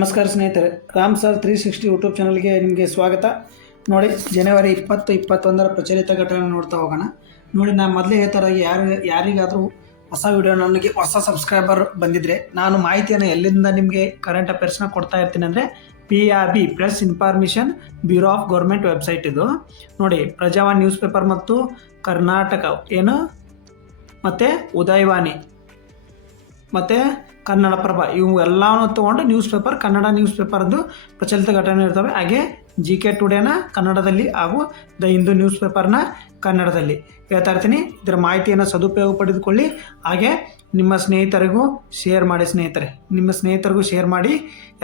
ನಮಸ್ಕಾರ ಸ್ನೇಹಿತರೆ, Ram sir 360 YouTube ಚಾನಲ್ಗೆ ನಿಮಗೆ ಸ್ವಾಗತ. ನೋಡಿ, ಜನವರಿ 2021 ಪ್ರಚಲಿತ ಘಟನೆ ನೋಡ್ತಾ ಹೋಗೋಣ. ನೋಡಿ, ನಾನು ಮೊದಲೇ ಹೇಳ್ತಾರೆ, ಯಾರಿಗಾದರೂ ಹೊಸ ವಿಡಿಯೋ ನನಗೆ ಹೊಸ ಸಬ್ಸ್ಕ್ರೈಬರ್ ಬಂದಿದ್ದರೆ ನಾನು ಮಾಹಿತಿಯನ್ನು ಎಲ್ಲಿಂದ ನಿಮಗೆ ಕರೆಂಟ್ ಅಫೇರ್ಸ್ನ ಕೊಡ್ತಾ ಇರ್ತೀನಿ ಅಂದರೆ PIB press information bureau of government website ಇದು. ನೋಡಿ, ಪ್ರಜಾವಾಣಿ ನ್ಯೂಸ್ ಪೇಪರ್ ಮತ್ತು ಕರ್ನಾಟಕ ಮತ್ತು ಉದಯವಾಣಿ ಮತ್ತು ಕನ್ನಡಪ್ರಭ ಇವು ಎಲ್ಲನೂ ತೊಗೊಂಡು ನ್ಯೂಸ್ ಪೇಪರ್, ಕನ್ನಡ ನ್ಯೂಸ್ ಪೇಪರ್ದು ಪ್ರಚಲಿತ ಘಟನೆ ಇರ್ತವೆ. ಹಾಗೆ GK ಟುಡೇನ ಕನ್ನಡದಲ್ಲಿ ಹಾಗೂ ದ ಹಿಂದೂ ನ್ಯೂಸ್ ಪೇಪರ್ನ ಕನ್ನಡದಲ್ಲಿ ಹೇಳ್ತಾ ಇರ್ತೀನಿ. ಇದರ ಮಾಹಿತಿಯನ್ನು ಸದುಪಯೋಗ ಪಡೆದುಕೊಳ್ಳಿ. ಹಾಗೆ ನಿಮ್ಮ ಸ್ನೇಹಿತರಿಗೂ ಶೇರ್ ಮಾಡಿ. ನಿಮ್ಮ ಸ್ನೇಹಿತರಿಗೂ ಶೇರ್ ಮಾಡಿ,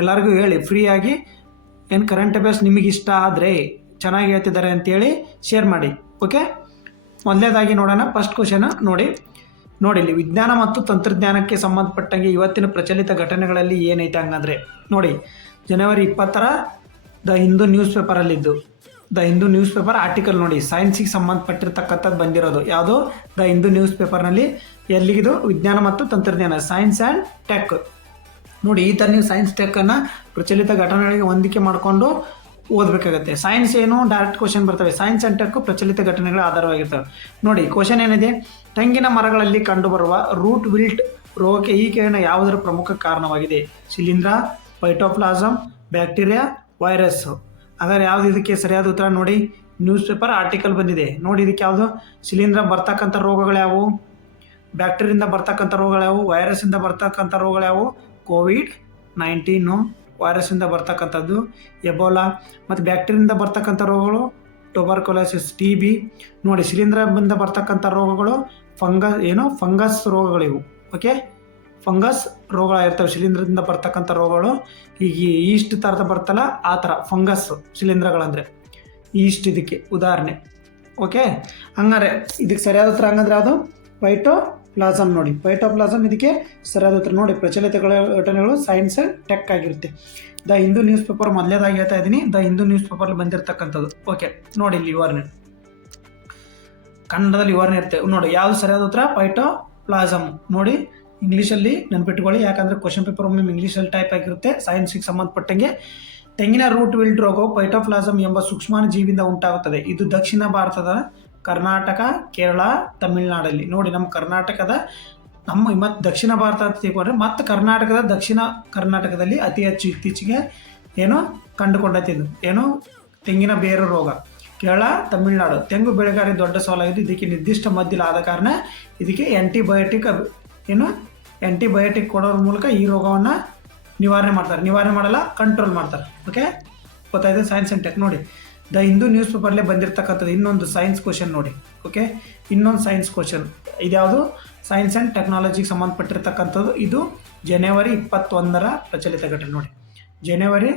ಎಲ್ಲರಿಗೂ ಹೇಳಿ ಫ್ರೀಯಾಗಿ. ಏನು ಕರೆಂಟ್ ಅಫೇರ್ಸ್ ನಿಮಗೆ ಇಷ್ಟ ಆದರೆ, ಚೆನ್ನಾಗಿ ಹೇಳ್ತಿದ್ದಾರೆ ಅಂತೇಳಿ ಶೇರ್ ಮಾಡಿ. ಓಕೆ, ಮೊದಲನೇದಾಗಿ ನೋಡೋಣ. ಫಸ್ಟ್ ಕ್ವಶನ್ ನೋಡಿ ಇಲ್ಲಿ ವಿಜ್ಞಾನ ಮತ್ತು ತಂತ್ರಜ್ಞಾನಕ್ಕೆ ಸಂಬಂಧಪಟ್ಟಂಗೆ ಇವತ್ತಿನ ಪ್ರಚಲಿತ ಘಟನೆಗಳಲ್ಲಿ ಏನೈತೆ ಹಂಗಂದರೆ ನೋಡಿ, ಜನವರಿ 20 ದ ಹಿಂದೂ ನ್ಯೂಸ್ ಪೇಪರಲ್ಲಿದ್ದು the Hindu news paper article ನೋಡಿ, ಸೈನ್ಸಿಗೆ ಸಂಬಂಧಪಟ್ಟಿರ್ತಕ್ಕಂಥದ್ದು ಬಂದಿರೋದು ಯಾವುದು? ದ ಹಿಂದೂ ನ್ಯೂಸ್ ಪೇಪರ್ನಲ್ಲಿ. ಎಲ್ಲಿಗಿದು? ವಿಜ್ಞಾನ ಮತ್ತು ತಂತ್ರಜ್ಞಾನ, ಸೈನ್ಸ್ ಆ್ಯಂಡ್ ಟೆಕ್. ನೋಡಿ, ಈ ಥರ ನೀವು ಸೈನ್ಸ್ ಟೆಕ್ಕನ್ನು ಪ್ರಚಲಿತ ಘಟನೆಗಳಿಗೆ ಹೊಂದಿಕೆ ಮಾಡಿಕೊಂಡು ಓದಬೇಕಾಗತ್ತೆ. ಸೈನ್ಸ್ ಏನು ಡೈರೆಕ್ಟ್ ಕ್ವಶನ್ ಬರ್ತವೆ, ಸೈನ್ಸ್ ಆ್ಯಂಡ್ ಟೆಕ್ಕು ಪ್ರಚಲಿತ ಘಟನೆಗಳ ಆಧಾರವಾಗಿರ್ತವೆ. ನೋಡಿ, ಕ್ವಶನ್ ಏನಿದೆ, ತೆಂಗಿನ ಮರಗಳಲ್ಲಿ ಕಂಡುಬರುವ ರೂಟ್ ವಿಲ್ಟ್ ರೋಗಕ್ಕೆ ಈ ಕೆಳಗಿನ ಯಾವುದರ ಪ್ರಮುಖ ಕಾರಣವಾಗಿದೆ? ಶಿಲೀಂಧ್ರ, ಫೈಟೋಪ್ಲಾಸಮ್, ಬ್ಯಾಕ್ಟೀರಿಯಾ, ವೈರಸ್ಸು. ಹಾಗಾದ್ರೆ ಯಾವುದು ಇದಕ್ಕೆ ಸರಿಯಾದ ಉತ್ತರ? ನೋಡಿ, ನ್ಯೂಸ್ ಪೇಪರ್ ಆರ್ಟಿಕಲ್ ಬಂದಿದೆ. ನೋಡಿ, ಇದಕ್ಕೆ ಯಾವುದು? ಶಿಲೀಂಧ್ರ ಬರ್ತಕ್ಕಂಥ ರೋಗಗಳು ಯಾವುವು? ಬ್ಯಾಕ್ಟೀರಿಯಿಂದ ಬರ್ತಕ್ಕಂಥ ರೋಗಗಳು ಯಾವುವು? ವೈರಸ್ಸಿಂದ ಬರ್ತಕ್ಕಂಥ ರೋಗಗಳು ಯಾವುವು? ಕೋವಿಡ್-19 ವೈರಸ್ಸಿಂದ ಬರ್ತಕ್ಕಂಥದ್ದು, ಎಬೋಲಾ. ಮತ್ತು ಬ್ಯಾಕ್ಟೀರಿಯಿಂದ ಬರ್ತಕ್ಕಂಥ ರೋಗಗಳು ಟ್ಯೂಬರ್ಕುಲೋಸಿಸ್, TB. ನೋಡಿ, ಶಿಲೀಂಧ್ರದಿಂದ ಬರ್ತಕ್ಕಂಥ ರೋಗಗಳು ಫಂಗಸ್ ರೋಗಗಳಿವು. ಓಕೆ, ಫಂಗಸ್ ರೋಗಗಳಿರ್ತವೆ ಶಿಲೀಂಧ್ರದಿಂದ ಬರ್ತಕ್ಕಂಥ ರೋಗಗಳು. ಈಗ ಈಸ್ಟ್ ಥರದ ಬರ್ತಲ್ಲ, ಆ ಥರ ಫಂಗಸ್ ಶಿಲೀಂಧ್ರಗಳಂದರೆ ಈಸ್ಟ್ ಇದಕ್ಕೆ ಉದಾಹರಣೆ. ಓಕೆ, ಹಂಗಾರೆ ಇದಕ್ಕೆ ಸರಿಯಾದ ಉತ್ತರ ಹಂಗಂದ್ರೆ ಯಾವುದು? ಫೈಟೋಪ್ಲಾಸಮ್. ನೋಡಿ, ಫೈಟೋಪ್ಲಾಸಮ್ ಇದಕ್ಕೆ ಸರಿಯಾದ ಉತ್ತರ. ನೋಡಿ, ಪ್ರಚಲಿತ ಘಟನೆಗಳು ಸೈನ್ಸ್ ಆ್ಯಂಡ್ ಟೆಕ್ ಆಗಿರುತ್ತೆ. ದ ಹಿಂದೂ ನ್ಯೂಸ್ ಪೇಪರ್ ಮೊದಲೇದಾಗಿ ಹೇಳ್ತಾ ಇದ್ದೀನಿ, ದ ಹಿಂದೂ ನ್ಯೂಸ್ ಪೇಪರ್ಲಿ ಬಂದಿರತಕ್ಕಂಥದ್ದು. ಓಕೆ, ನೋಡಿ ಇಲ್ಲಿ ವಿವರಣೆ, ಕನ್ನಡದಲ್ಲಿ ವಿವರಣೆ ಇರುತ್ತೆ. ನೋಡಿ, ಯಾವುದು ಸರಿಯಾದ ಉತ್ತರ? ಫೈಟೋಪ್ಲಾಸಮ್. ನೋಡಿ, ಇಂಗ್ಲೀಷಲ್ಲಿ ನೆನಪಿಟ್ಕೊಳ್ಳಿ, ಯಾಕಂದರೆ ಕ್ವಶನ್ ಪೇಪರ್ ಒಮ್ಮೆ ಇಂಗ್ಲೀಷಲ್ಲಿ ಟೈಪ್ ಆಗಿರುತ್ತೆ. ಸೈನ್ಸಿಗೆ ಸಂಬಂಧಪಟ್ಟಂಗೆ ತೆಂಗಿನ ರೂಟ್ ವಿಲ್ಟ್ ರೋಗವು ಫೈಟೋಪ್ಲಾಸಮ್ ಎಂಬ ಸೂಕ್ಷ್ಮಾಣು ಜೀವಿಯಿಂದ ಉಂಟಾಗುತ್ತದೆ. ಇದು ದಕ್ಷಿಣ ಭಾರತದ ಕರ್ನಾಟಕ, ಕೇರಳ, ತಮಿಳುನಾಡಲ್ಲಿ. ನೋಡಿ, ನಮ್ಮ ಕರ್ನಾಟಕದ ಮತ್ತು ದಕ್ಷಿಣ ಭಾರತ ಅಂತ ತಿಳ್ಕೊಂಡ್ರೆ ಮತ್ತು ಕರ್ನಾಟಕದ ದಕ್ಷಿಣ ಕರ್ನಾಟಕದಲ್ಲಿ ಅತಿ ಹೆಚ್ಚು ಇತ್ತೀಚೆಗೆ ಕಂಡುಕೊಂಡೈತೆ. ಇದು ತೆಂಗಿನ ಬೇರು ರೋಗ. ಕೇರಳ, ತಮಿಳುನಾಡು ತೆಂಗು ಬೆಳೆಗಾರಿ ದೊಡ್ಡ ಸವಾಲಾಗಿದ್ದು ಇದಕ್ಕೆ ನಿರ್ದಿಷ್ಟ ಮದ್ದಿಲ್ಲ. ಆದ ಕಾರಣ ಇದಕ್ಕೆ ಆ್ಯಂಟಿಬಯೋಟಿಕ್ ಕೊಡೋದ್ರ ಮೂಲಕ ಈ ರೋಗವನ್ನು ನಿವಾರಣೆ ಮಾಡಲ್ಲ, ಕಂಟ್ರೋಲ್ ಮಾಡ್ತಾರೆ. ಓಕೆ, ಗೊತ್ತಾಯಿತು? Science and tech. ನೋಡಿ, ದ ಹಿಂದೂ ನ್ಯೂಸ್ ಪೇಪರ್ಲೇ ಬಂದಿರತಕ್ಕಂಥದ್ದು ಇನ್ನೊಂದು ಸೈನ್ಸ್ ಕ್ವಶನ್. ನೋಡಿ, ಓಕೆ, ಇನ್ನೊಂದು ಸೈನ್ಸ್ ಕ್ವಶನ್. ಇದ್ಯಾವುದು? ಸೈನ್ಸ್ ಆ್ಯಂಡ್ ಟೆಕ್ನಾಲಜಿಗೆ ಸಂಬಂಧಪಟ್ಟಿರ್ತಕ್ಕಂಥದ್ದು. ಇದು ಜನವರಿ 21 ಪ್ರಚಲಿತ ಘಟನೆ. ನೋಡಿ, ಜನವರಿ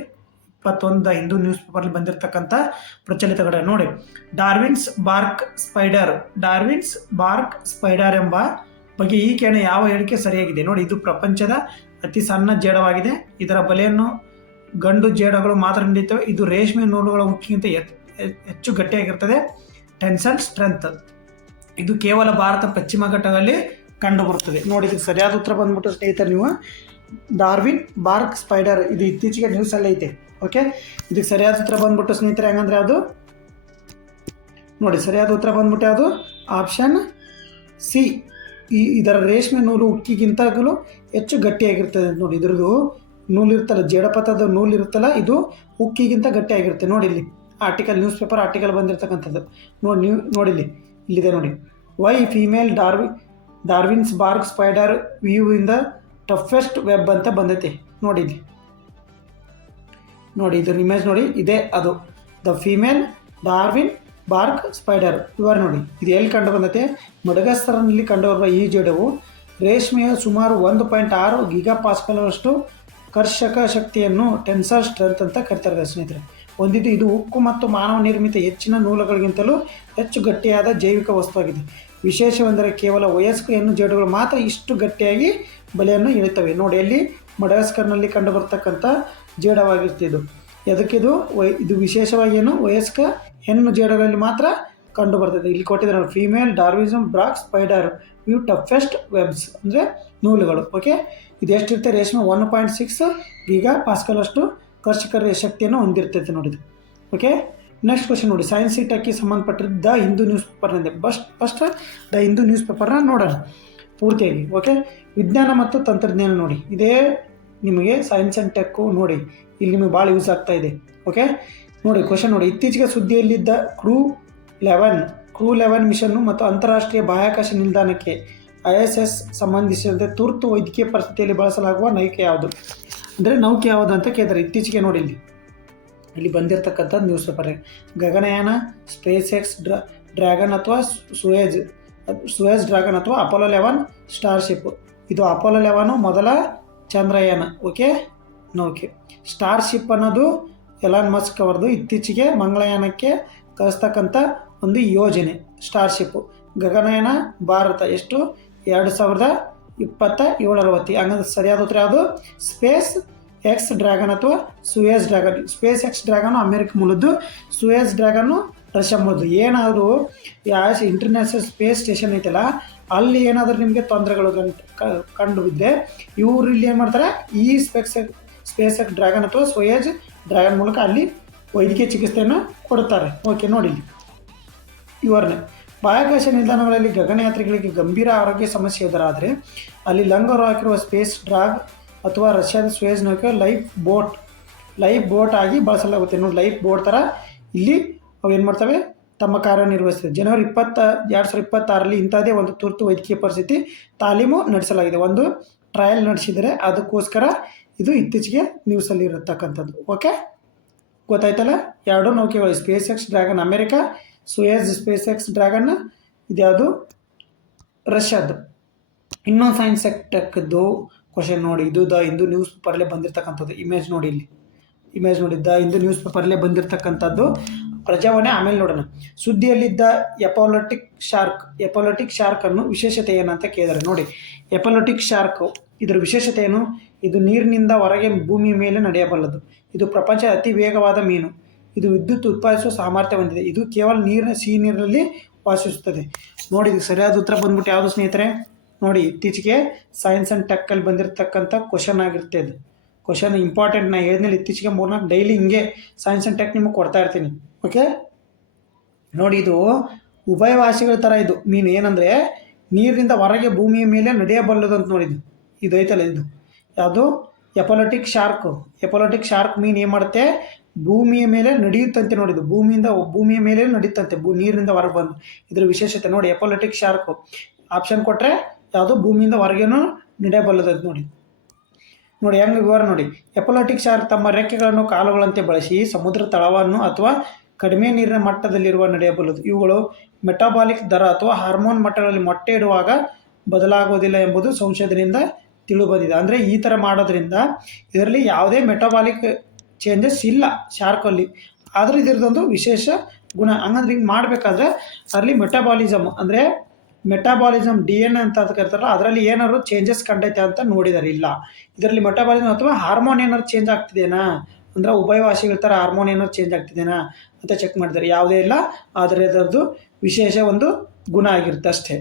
21 ದ ಹಿಂದೂ ನ್ಯೂಸ್ ಪೇಪರ್ಲಿ ಬಂದಿರತಕ್ಕಂಥ ಪ್ರಚಲಿತ ಘಟನೆ. ನೋಡಿ, ಡಾರ್ವಿನ್ಸ್ ಬಾರ್ಕ್ ಸ್ಪೈಡರ್ ಎಂಬ ಬಗ್ಗೆ ಈ ಕೆಳಗಿನ ಯಾವ ಹೇಳಿಕೆ ಸರಿಯಾಗಿದೆ? ನೋಡಿ, ಇದು ಪ್ರಪಂಚದ ಅತಿ ಸಣ್ಣ ಜೇಡವಾಗಿದೆ. ಇದರ ಬಲೆಯನ್ನು ಗಂಡು ಜೇಡಗಳು ಮಾತ್ರ ಹಿಡಿಯುತ್ತವೆ. ಇದು ರೇಷ್ಮೆ ನೂಲುಗಳ ಉಕ್ಕಿಗಿಂತ ಹೆಚ್ಚು ಗಟ್ಟಿಯಾಗಿರ್ತದೆ. Tensile strength. ಇದು ಕೇವಲ ಭಾರತ ಪಶ್ಚಿಮ ಘಟ್ಟದಲ್ಲಿ ಕಂಡುಬರುತ್ತದೆ. ನೋಡಿ, ಇದಕ್ಕೆ ಸರಿಯಾದ ಉತ್ತರ ಬಂದ್ಬಿಟ್ಟು ಸ್ನೇಹಿತರೆ, ನೀವು ಡಾರ್ವಿನ್ ಬಾರ್ಕ್ ಸ್ಪೈಡರ್, ಇದು ಇತ್ತೀಚೆಗೆ ನ್ಯೂಸಲ್ಲಿ ಐತೆ. ಓಕೆ, ಇದಕ್ಕೆ ಸರಿಯಾದ ಉತ್ತರ ಬಂದ್ಬಿಟ್ಟು ಸ್ನೇಹಿತರೆ ಹೆಂಗಂದ್ರೆ ಯಾವುದು? ನೋಡಿ, ಸರಿಯಾದ ಉತ್ತರ ಬಂದ್ಬಿಟ್ಟು ಯಾವುದು? Option C. ಇದರ ರೇಷ್ಮೆ ನೂಲು ಉಕ್ಕಿಗಿಂತಲೂ ಹೆಚ್ಚು ಗಟ್ಟಿಯಾಗಿರ್ತದೆ. ನೋಡಿ, ಇದ್ರದ್ದು ನೂಲು ಇರ್ತಲ್ಲ, ಜೇಡಪಥದ ನೂಲು ಇರುತ್ತಲ್ಲ, ಇದು ಉಕ್ಕಿಗಿಂತ ಗಟ್ಟಿಯಾಗಿರುತ್ತೆ. ನೋಡಿ, ಇಲ್ಲಿ ಆರ್ಟಿಕಲ್, ನ್ಯೂಸ್ ಪೇಪರ್ ಆರ್ಟಿಕಲ್ ಬಂದಿರತಕ್ಕಂಥದ್ದು. ನೋಡಿ ಇಲ್ಲಿದೆ. ನೋಡಿ, why female Darwin's bark spider weave in the toughest web ಅಂತ ಬಂದೈತೆ. ನೋಡಿ ಇಲ್ಲಿ, ನೋಡಿ ಇದ್ರ ಇಮೇಜ್ ನೋಡಿ, ಇದೆ ಅದು the female Darwin bark spider. ಇವರು ನೋಡಿ, ಇದು ಎಲ್ಲಿ ಕಂಡು ಬಂದೈತೆ? ಮಡಗಾಸ್ಕರ್ನಲ್ಲಿ ಕಂಡುಬರುವ ಈ ಜೇಡವು ರೇಷ್ಮೆಯ ಸುಮಾರು 1.6 ಗಿಗಾಪಾಸ್ಕಲ್ನಷ್ಟು ಕರ್ಷಕ ಶಕ್ತಿಯನ್ನು ಟೆನ್ಸೈಲ್ ಸ್ಟ್ರೆಂತ್ ಅಂತ ಕರೀತಾರೆ ಸ್ನೇಹಿತರೆ ಹೊಂದಿದ್ದು. ಇದು ಉಕ್ಕು ಮತ್ತು ಮಾನವ ನಿರ್ಮಿತ ಹೆಚ್ಚಿನ ನೂಲುಗಳಿಗಿಂತಲೂ ಹೆಚ್ಚು ಗಟ್ಟಿಯಾದ ಜೈವಿಕ ವಸ್ತುವಾಗಿದೆ. ವಿಶೇಷವೆಂದರೆ ಕೇವಲ ವಯಸ್ಕ ಹೆಣ್ಣು ಜೇಡುಗಳು ಮಾತ್ರ ಇಷ್ಟು ಗಟ್ಟಿಯಾಗಿ ಬಲೆಯನ್ನು ಎಳಿತವೆ. ನೋಡಿ, ಅಲ್ಲಿ ಮಡಗಾಸ್ಕರ್ನಲ್ಲಿ ಕಂಡುಬರ್ತಕ್ಕಂಥ ಜೇಡವಾಗಿರ್ತಿದ್ದು. ಇದಕ್ಕಿದು ಇದು ವಿಶೇಷವಾಗಿ ವಯಸ್ಕ ಹೆಣ್ಣು ಜೇಡಗಳಲ್ಲಿ ಮಾತ್ರ ಕಂಡು ಬರ್ತದೆ. ಇಲ್ಲಿ ಕೊಟ್ಟಿದ್ದಾರೆ female Darwin's bark spider weave toughest webs, ಅಂದರೆ ನೂಲುಗಳು. ಓಕೆ, ಇದು ಎಷ್ಟಿರುತ್ತೆ? ರೇಷ್ಮೆ 1.6 ಗೀಗಾ ಪಾಸ್ಕಲ್ ಅಷ್ಟು ಕರ್ಷಕ ಶಕ್ತಿಯನ್ನು ಹೊಂದಿರ್ತೈತೆ ನೋಡಿದ್ದು. ಓಕೆ, ನೆಕ್ಸ್ಟ್ ಕ್ವಶನ್ ನೋಡಿ, ಸೈನ್ಸ್ ಟೆಕ್ಗೆ ಸಂಬಂಧಪಟ್ಟಿದ್ದು ದ ಹಿಂದೂ ನ್ಯೂಸ್ ಪೇಪರ್ನಿಂದ. ಫಸ್ಟ್ ದ ಹಿಂದೂ ನ್ಯೂಸ್ ಪೇಪರ್ನ ನೋಡೋಣ ಪೂರ್ತಿಯಾಗಿ. ಓಕೆ, ವಿಜ್ಞಾನ ಮತ್ತು ತಂತ್ರಜ್ಞಾನ ನೋಡಿ, ಇದೇ ನಿಮಗೆ ಸೈನ್ಸ್ ಆ್ಯಂಡ್ ಟೆಕ್ಕು ನೋಡಿ, ಇಲ್ಲಿ ನಿಮಗೆ ಭಾಳ ಯೂಸ್ ಆಗ್ತಾ ಇದೆ. ಓಕೆ ನೋಡಿ, ಕ್ವಶನ್ ನೋಡಿ, ಇತ್ತೀಚೆಗೆ ಸುದ್ದಿಯಲ್ಲಿದ್ದ ಕ್ರೂ 11 ಮಿಷನ್ನು ಮತ್ತು ಅಂತಾರಾಷ್ಟ್ರೀಯ ಬಾಹ್ಯಾಕಾಶ ನಿಲ್ದಾಣಕ್ಕೆ ISS ಸಂಬಂಧಿಸಿದಂತೆ ತುರ್ತು ವೈದ್ಯಕೀಯ ಪರಿಸ್ಥಿತಿಯಲ್ಲಿ ಬಳಸಲಾಗುವ ನೌಕೆ ಯಾವುದು? ಅಂದರೆ ನೌಕೆ ಯಾವುದು ಅಂತ ಕೇಳ್ತಾರೆ. ಇತ್ತೀಚೆಗೆ ನೋಡಿ, ಇಲ್ಲಿ ಬಂದಿರತಕ್ಕಂಥದ್ದು news paper. Gaganyaan, space X dragon ಅಥವಾ ಸುಯೇಜ್ ಡ್ರ್ಯಾಗನ್ ಅಥವಾ ಅಪೋಲೋ 11 ಸ್ಟಾರ್ಶಿಪ್. ಇದು ಅಪೋಲೋ 11 ಮೊದಲ ಚಂದ್ರಯಾನ. ಓಕೆ, ನೌಕೆ. ಸ್ಟಾರ್ಶಿಪ್ ಅನ್ನೋದು ಎಲಾನ್ ಮಸ್ಕ್ ಅವರದು ಇತ್ತೀಚೆಗೆ ಮಂಗಳಯಾನಕ್ಕೆ ಕಳಿಸ್ತಕ್ಕಂಥ ಒಂದು ಯೋಜನೆ ಸ್ಟಾರ್ಶಿಪ್ಪು. ಗಗನಯಾನ ಭಾರತ ಎಷ್ಟು 2027 ಹಂಗಂದ್ರೆ ಸರಿಯಾದ ಉತ್ತರ ಯಾವುದು? ಸ್ಪೇಸ್ ಎಕ್ಸ್ ಡ್ರ್ಯಾಗನ್ ಅಥವಾ Suez dragon. Space X dragon America ಮೂಲದ್ದು, ಸುಯೇಜ್ ಡ್ರ್ಯಾಗನ್ನು ರಷ್ಯಾ ಮೂಲದ್ದು. ಏನಾದರೂ ಇಂಟರ್ನ್ಯಾಷನಲ್ ಸ್ಪೇಸ್ ಸ್ಟೇಷನ್ ಐತಲ್ಲ, ಅಲ್ಲಿ ಏನಾದರೂ ನಿಮಗೆ ತೊಂದರೆಗಳು ಕಂಡು ಬಿದ್ದರೆ ಇವರು ಇಲ್ಲಿ ಏನು ಮಾಡ್ತಾರೆ, ಈ ಸ್ಪೇಸ್ ಎಕ್ಸ್ ಡ್ರ್ಯಾಗನ್ ಅಥವಾ ಸುಯೇಜ್ ಡ್ರ್ಯಾಗನ್ ಮೂಲಕ ಅಲ್ಲಿ ವೈದ್ಯಕೀಯ ಚಿಕಿತ್ಸೆಯನ್ನು ಕೊಡುತ್ತಾರೆ. ಓಕೆ ನೋಡಿ, ಇವರನ್ನೇ ಬಾಹ್ಯಾಕಾಶ ನಿಲ್ದಾಣಗಳಲ್ಲಿ ಗಗನಯಾತ್ರಿಗಳಿಗೆ ಗಂಭೀರ ಆರೋಗ್ಯ ಸಮಸ್ಯೆ ಎದುರಾದರೆ ಅಲ್ಲಿ ಲಂಗರು ಹಾಕಿರುವ ಸ್ಪೇಸ್ ಡ್ರಾಗ್ ಅಥವಾ ರಷ್ಯಾದ ಸುಯೇಜ್ ನೌಕೆ ಲೈಫ್ ಬೋಟ್ ಆಗಿ ಬಳಸಲಾಗುತ್ತೆ. ನೋಡಿ, ಲೈಫ್ ಬೋಟ್ ಥರ ಇಲ್ಲಿ ಅವು ಏನು ಮಾಡ್ತವೆ, ತಮ್ಮ ಕಾರ್ಯನಿರ್ವಹಿಸ್ತದೆ. ಜನವರಿ 2026 ಇಂಥದ್ದೇ ಒಂದು ತುರ್ತು ವೈದ್ಯಕೀಯ ಪರಿಸ್ಥಿತಿ ತಾಲೀಮು ನಡೆಸಲಾಗಿದೆ. ಒಂದು ಟ್ರಯಲ್ ನಡೆಸಿದರೆ, ಅದಕ್ಕೋಸ್ಕರ ಇದು ಇತ್ತೀಚೆಗೆ ನ್ಯೂಸಲ್ಲಿ ಇರತಕ್ಕಂಥದ್ದು. ಓಕೆ, ಗೊತ್ತಾಯ್ತಲ್ಲ? 2 ನೌಕೆಗಳು, space X dragon America, Soyuz space X dragon ಇದ್ಯಾವುದು ರಷ್ಯಾದ್ದು. ಇನ್ನೊಂದು ಸೈನ್ಸ್ ಟೆಕ್ದು ಕ್ವಶನ್ ನೋಡಿ, ಇದು ದ ಹಿಂದೂ ನ್ಯೂಸ್ ಪೇಪರಲ್ಲೇ ಬಂದಿರತಕ್ಕಂಥದ್ದು. ಇಮೇಜ್ ನೋಡಿ, ಇಲ್ಲಿ ಇಮೇಜ್ ನೋಡಿ, ದ ಹಿಂದೂ ನ್ಯೂಸ್ ಪೇಪರಲ್ಲೇ ಬಂದಿರತಕ್ಕಂಥದ್ದು. ಪ್ರಜಾವಾಣಿ ಆಮೇಲೆ ನೋಡೋಣ. ಸುದ್ದಿಯಲ್ಲಿದ್ದ ಎಪೋಲೆಟಿಕ್ ಶಾರ್ಕ್ ಅನ್ನು ವಿಶೇಷತೆ ಏನಂತ ಕೇಳಿದರೆ ನೋಡಿ, ಎಪೋಲೆಟಿಕ್ ಶಾರ್ಕ್ ಇದರ ವಿಶೇಷತೆ ಏನು? ಇದು ನೀರಿನಿಂದ ಹೊರಗೆ ಭೂಮಿಯ ಮೇಲೆ ನಡೆಯಬಲ್ಲದು. ಇದು ಪ್ರಪಂಚದ ಅತಿ ವೇಗವಾದ ಮೀನು. ಇದು ವಿದ್ಯುತ್ ಉತ್ಪಾದಿಸುವ ಸಾಮರ್ಥ್ಯ ಹೊಂದಿದೆ. ಇದು ಕೇವಲ ಸಿಹಿ ನೀರಿನಲ್ಲಿ ವಾಸಿಸುತ್ತದೆ. ನೋಡಿ, ಇದು ಸರಿಯಾದ ಉತ್ತರ ಬಂದ್ಬಿಟ್ಟು ಯಾವುದು ಸ್ನೇಹಿತರೆ? ನೋಡಿ, ಇತ್ತೀಚೆಗೆ ಸೈನ್ಸ್ ಆ್ಯಂಡ್ ಟೆಕ್ಕಲ್ಲಿ ಬಂದಿರತಕ್ಕಂಥ ಕ್ವಶನ್ ಆಗಿರುತ್ತೆ. ಇದು ಕ್ವಶನ್ ಇಂಪಾರ್ಟೆಂಟ್. ನಾನು ಹೇಳಿದ್ಮೇಲೆ ಇತ್ತೀಚೆಗೆ 3-4 ಡೈಲಿ ಹಿಂಗೆ ಸೈನ್ಸ್ ಆ್ಯಂಡ್ ಟೆಕ್ ನಿಮಗೆ ಕೊಡ್ತಾ ಇರ್ತೀನಿ. ಓಕೆ ನೋಡಿ, ಇದು ಉಭಯವಾಸಿಗಳ ಥರ ಇದು ಮೀನು. ಏನಂದರೆ ನೀರಿನಿಂದ ಹೊರಗೆ ಭೂಮಿಯ ಮೇಲೆ ನಡೆಯಬಲ್ಲದು ಅಂತ ನೋಡಿದ್ದು. ಇದು ಐತಲ್ಲ, ಇದು ಯಾವುದು? ಎಪೋಲೆಟಿಕ್ ಶಾರ್ಕ್ ಮೀನು ಏನು ಮಾಡುತ್ತೆ? ಭೂಮಿಯ ಮೇಲೆ ನಡೆಯುತ್ತಂತೆ. ನೋಡಿದ್ದು ಭೂಮಿಯ ಮೇಲೆ ನಡೆಯುತ್ತಂತೆ, ನೀರಿನಿಂದ ಹೊರಗೆ ಬಂದು. ಇದರ ವಿಶೇಷತೆ ನೋಡಿ, ಎಪೋಲೆಟಿಕ್ ಶಾರ್ಕ್ ಆಪ್ಷನ್ ಕೊಟ್ಟರೆ ಯಾವುದು? ಭೂಮಿಯಿಂದ ಹೊರಗೇನು ನಡೆಯಬಲ್ಲದು ನೋಡಿ. ಹೆಂಗೆ ವಿವರ ನೋಡಿ. ಎಪೋಲೆಟಿಕ್ ಶಾರ್ಕ್ ತಮ್ಮ ರೆಕ್ಕೆಗಳನ್ನು ಕಾಲುಗಳಂತೆ ಬಳಸಿ ಸಮುದ್ರ ತಳವನ್ನು ಅಥವಾ ಕಡಿಮೆ ನೀರಿನ ಮಟ್ಟದಲ್ಲಿರುವ ನಡೆಯಬಲ್ಲದು. ಇವುಗಳು ಮೆಟಾಬಾಲಿಕ್ ದರ ಅಥವಾ ಹಾರ್ಮೋನ್ ಮಟ್ಟಗಳಲ್ಲಿ ಮೊಟ್ಟೆ ಇಡುವಾಗ ಬದಲಾಗುವುದಿಲ್ಲ ಎಂಬುದು ಸಂಶೋಧನೆಯಿಂದ ತಿಳಿದುಬಂದಿದೆ. ಅಂದರೆ ಈ ಥರ ಮಾಡೋದ್ರಿಂದ ಇದರಲ್ಲಿ ಯಾವುದೇ ಮೆಟಾಬಾಲಿಕ್ ಚೇಂಜಸ್ ಇಲ್ಲ ಶಾರ್ಕಲ್ಲಿ. ಆದರೆ ಇದರದೊಂದು ವಿಶೇಷ ಗುಣ. ಹಂಗಂದ್ರೆ ಹಿಂಗೆ ಮಾಡಬೇಕಾದ್ರೆ ಅದರಲ್ಲಿ ಮೆಟಾಬಾಲಿಸಮ್ DNA ಅಂತ ಕರ್ತಾರಲ್ಲ, ಅದರಲ್ಲಿ ಏನಾದ್ರು ಚೇಂಜಸ್ ಕಂಡೈತೆ ಅಂತ ನೋಡಿದ್ದಾರೆ. ಇಲ್ಲ, ಇದರಲ್ಲಿ ಮೆಟಾಬಾಲಿಸಮ್ ಅಥವಾ ಹಾರ್ಮೋನ್ ಏನಾದ್ರು ಚೇಂಜ್ ಆಗ್ತಿದೆನಾ, ಅಂದರೆ ಉಭಯವಾಸಿಗಳ ಥರ ಹಾರ್ಮೋನ್ ಏನಾದ್ರು ಚೇಂಜ್ ಆಗ್ತಿದೆನಾ ಅಂತ ಚೆಕ್ ಮಾಡಿದ್ದಾರೆ. ಯಾವುದೇ ಇಲ್ಲ, ಆದರೆ ಅದರದ್ದು ವಿಶೇಷ ಒಂದು ಗುಣ ಆಗಿರುತ್ತೆ ಅಷ್ಟೇ.